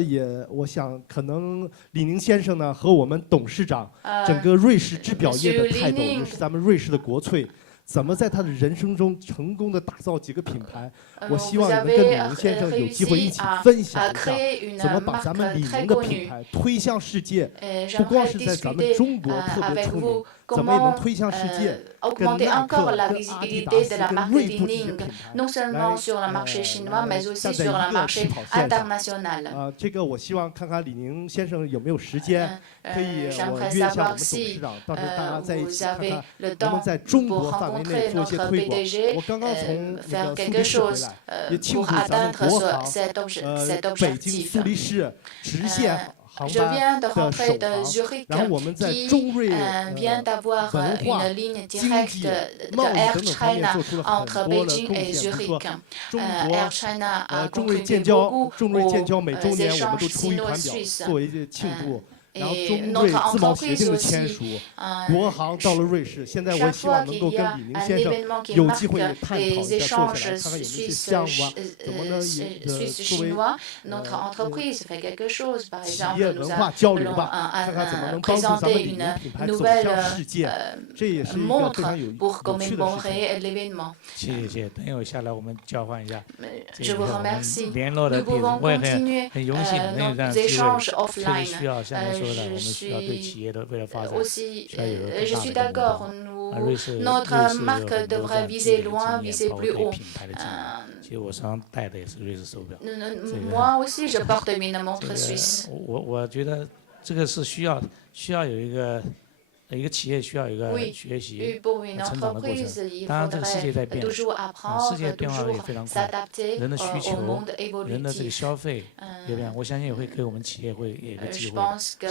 我想，可能李宁先生呢和我们董事长，整个瑞士制表业的泰斗，也是咱们瑞士的国粹，怎么在他的人生中成功的打造几个品牌？我希望能跟李宁先生有机会一起分享一下，怎么把咱们李宁的品牌推向世界，不光是在咱们中国特别出名，怎么也能推向世界，跟耐克、跟阿迪达斯、跟锐步这些品牌来站在一个起跑线上。这个我希望看看李宁先生有没有时间，可以我约一下我们董事长，到时候大家在一起看看能不能在中国范围内做一些推广。我刚刚从那个苏黎世回来。 也庆祝咱们国航北京苏黎世直线航班的首航，然后我们在中瑞文化、经济、贸易等等方面做出了很多的贡献。比如说中瑞建交每周年，我们都出一款表作为庆祝。Et notre entreprise aussi, chaque fois qu'il y a un événement qui marque les échanges suisse-chinois, notre entreprise fait quelque chose. Par exemple, nous allons présenter une nouvelle montre pour commémorer l'événement. Je vous remercie. Nous pouvons continuer nos échanges offline. Je suis d'accord. Notre marque devrait viser loin, viser plus haut. Moi aussi, je porte une montre suisse. Oui, pour une entreprise, il faudrait toujours apprendre, toujours s'adapter au monde évolutif. Je pense que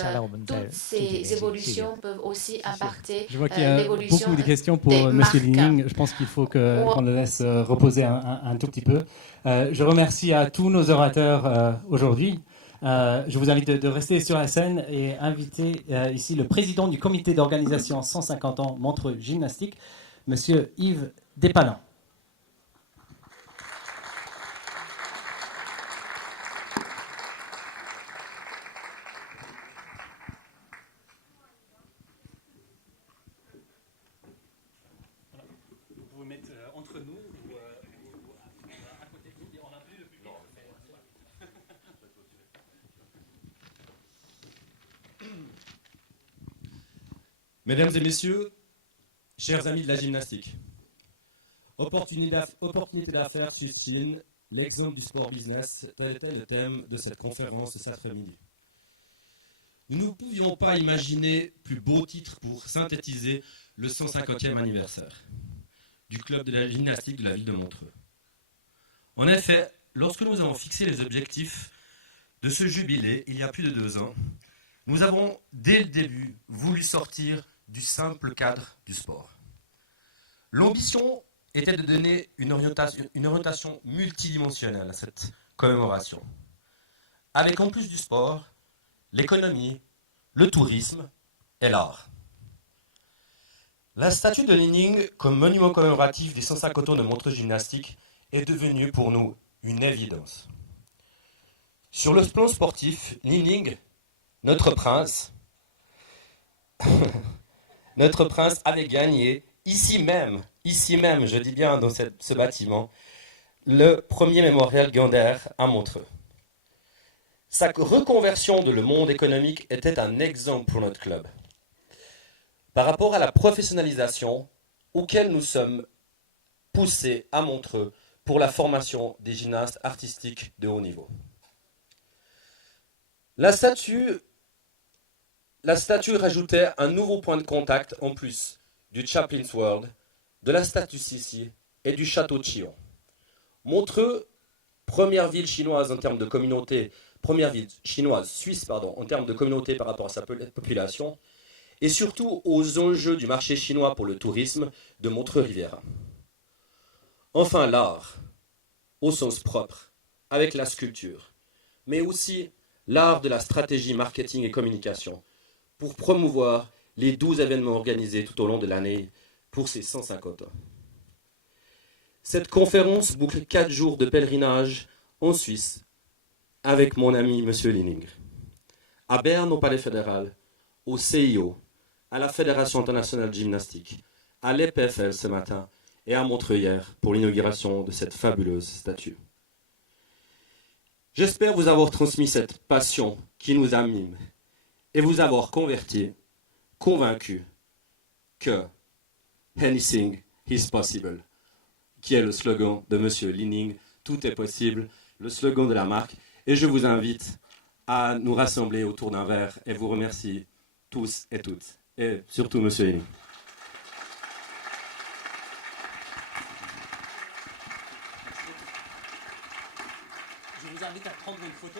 toutes ces évolutions peuvent aussi impacter l'évolution. Je vois qu'il y a beaucoup de questions pour M. Li-Ning. Je pense qu'il faut qu'on le laisse reposer un tout petit peu. Je remercie à tous nos orateurs aujourd'hui. Je vous invite de rester sur la scène et inviter ici le président du comité d'organisation 150 ans Montreux Gymnastique, M. Yves Despalins. Vous pouvez mettre entre nous ou à côté de nous, on n'a plus le public. Mesdames et messieurs, chers amis de la gymnastique, opportunité d'affaires Suisse-Chine, l'exemple du sport business, tel était le thème de cette conférence cet après-midi. Nous ne pouvions pas imaginer plus beau titre pour synthétiser le 150e anniversaire du club de la gymnastique de la ville de Montreux. En effet, lorsque nous avons fixé les objectifs de ce jubilé il y a plus de 2 ans, nous avons, dès le début, voulu sortir du simple cadre du sport. L'ambition était de donner une orientation multidimensionnelle à cette commémoration, avec en plus du sport, l'économie, le tourisme et l'art. La statue de Li-Ning comme monument commémoratif des 150 ans de Montreux Gymnastique est devenue pour nous une évidence. Sur le plan sportif, Li-Ning, notre prince avait gagné ici même, je dis bien dans ce bâtiment, le premier mémorial Gander à Montreux. Sa reconversion de le monde économique était un exemple pour notre club. Par rapport à la professionnalisation auquel nous sommes poussés à Montreux pour la formation des gymnastes artistiques de haut niveau. La statue rajoutait un nouveau point de contact en plus du Chaplin's World, de la statue Sissi et du château de Chillon. Montreux, première ville chinoise en termes de communauté, première ville chinoise, suisse, pardon, en termes de communauté par rapport à sa population, et surtout aux enjeux du marché chinois pour le tourisme de Montreux-Riviera. Enfin l'art, au sens propre, avec la sculpture, mais aussi l'art de la stratégie marketing et communication, pour promouvoir les 12 événements organisés tout au long de l'année pour ces 150 ans. Cette conférence boucle 4 jours de pèlerinage en Suisse avec mon ami M. Li-Ning. À Berne au Palais fédéral, au CIO, à la Fédération internationale de gymnastique, à l'EPFL ce matin et à Montreux hier pour l'inauguration de cette fabuleuse statue. J'espère vous avoir transmis cette passion qui nous anime et vous avoir convaincu que anything is possible, qui est le slogan de M. Li-Ning, tout est possible, le slogan de la marque. Et je vous invite à nous rassembler autour d'un verre et vous remercie tous et toutes, et surtout M. Li-Ning. Je vous invite à prendre une photo.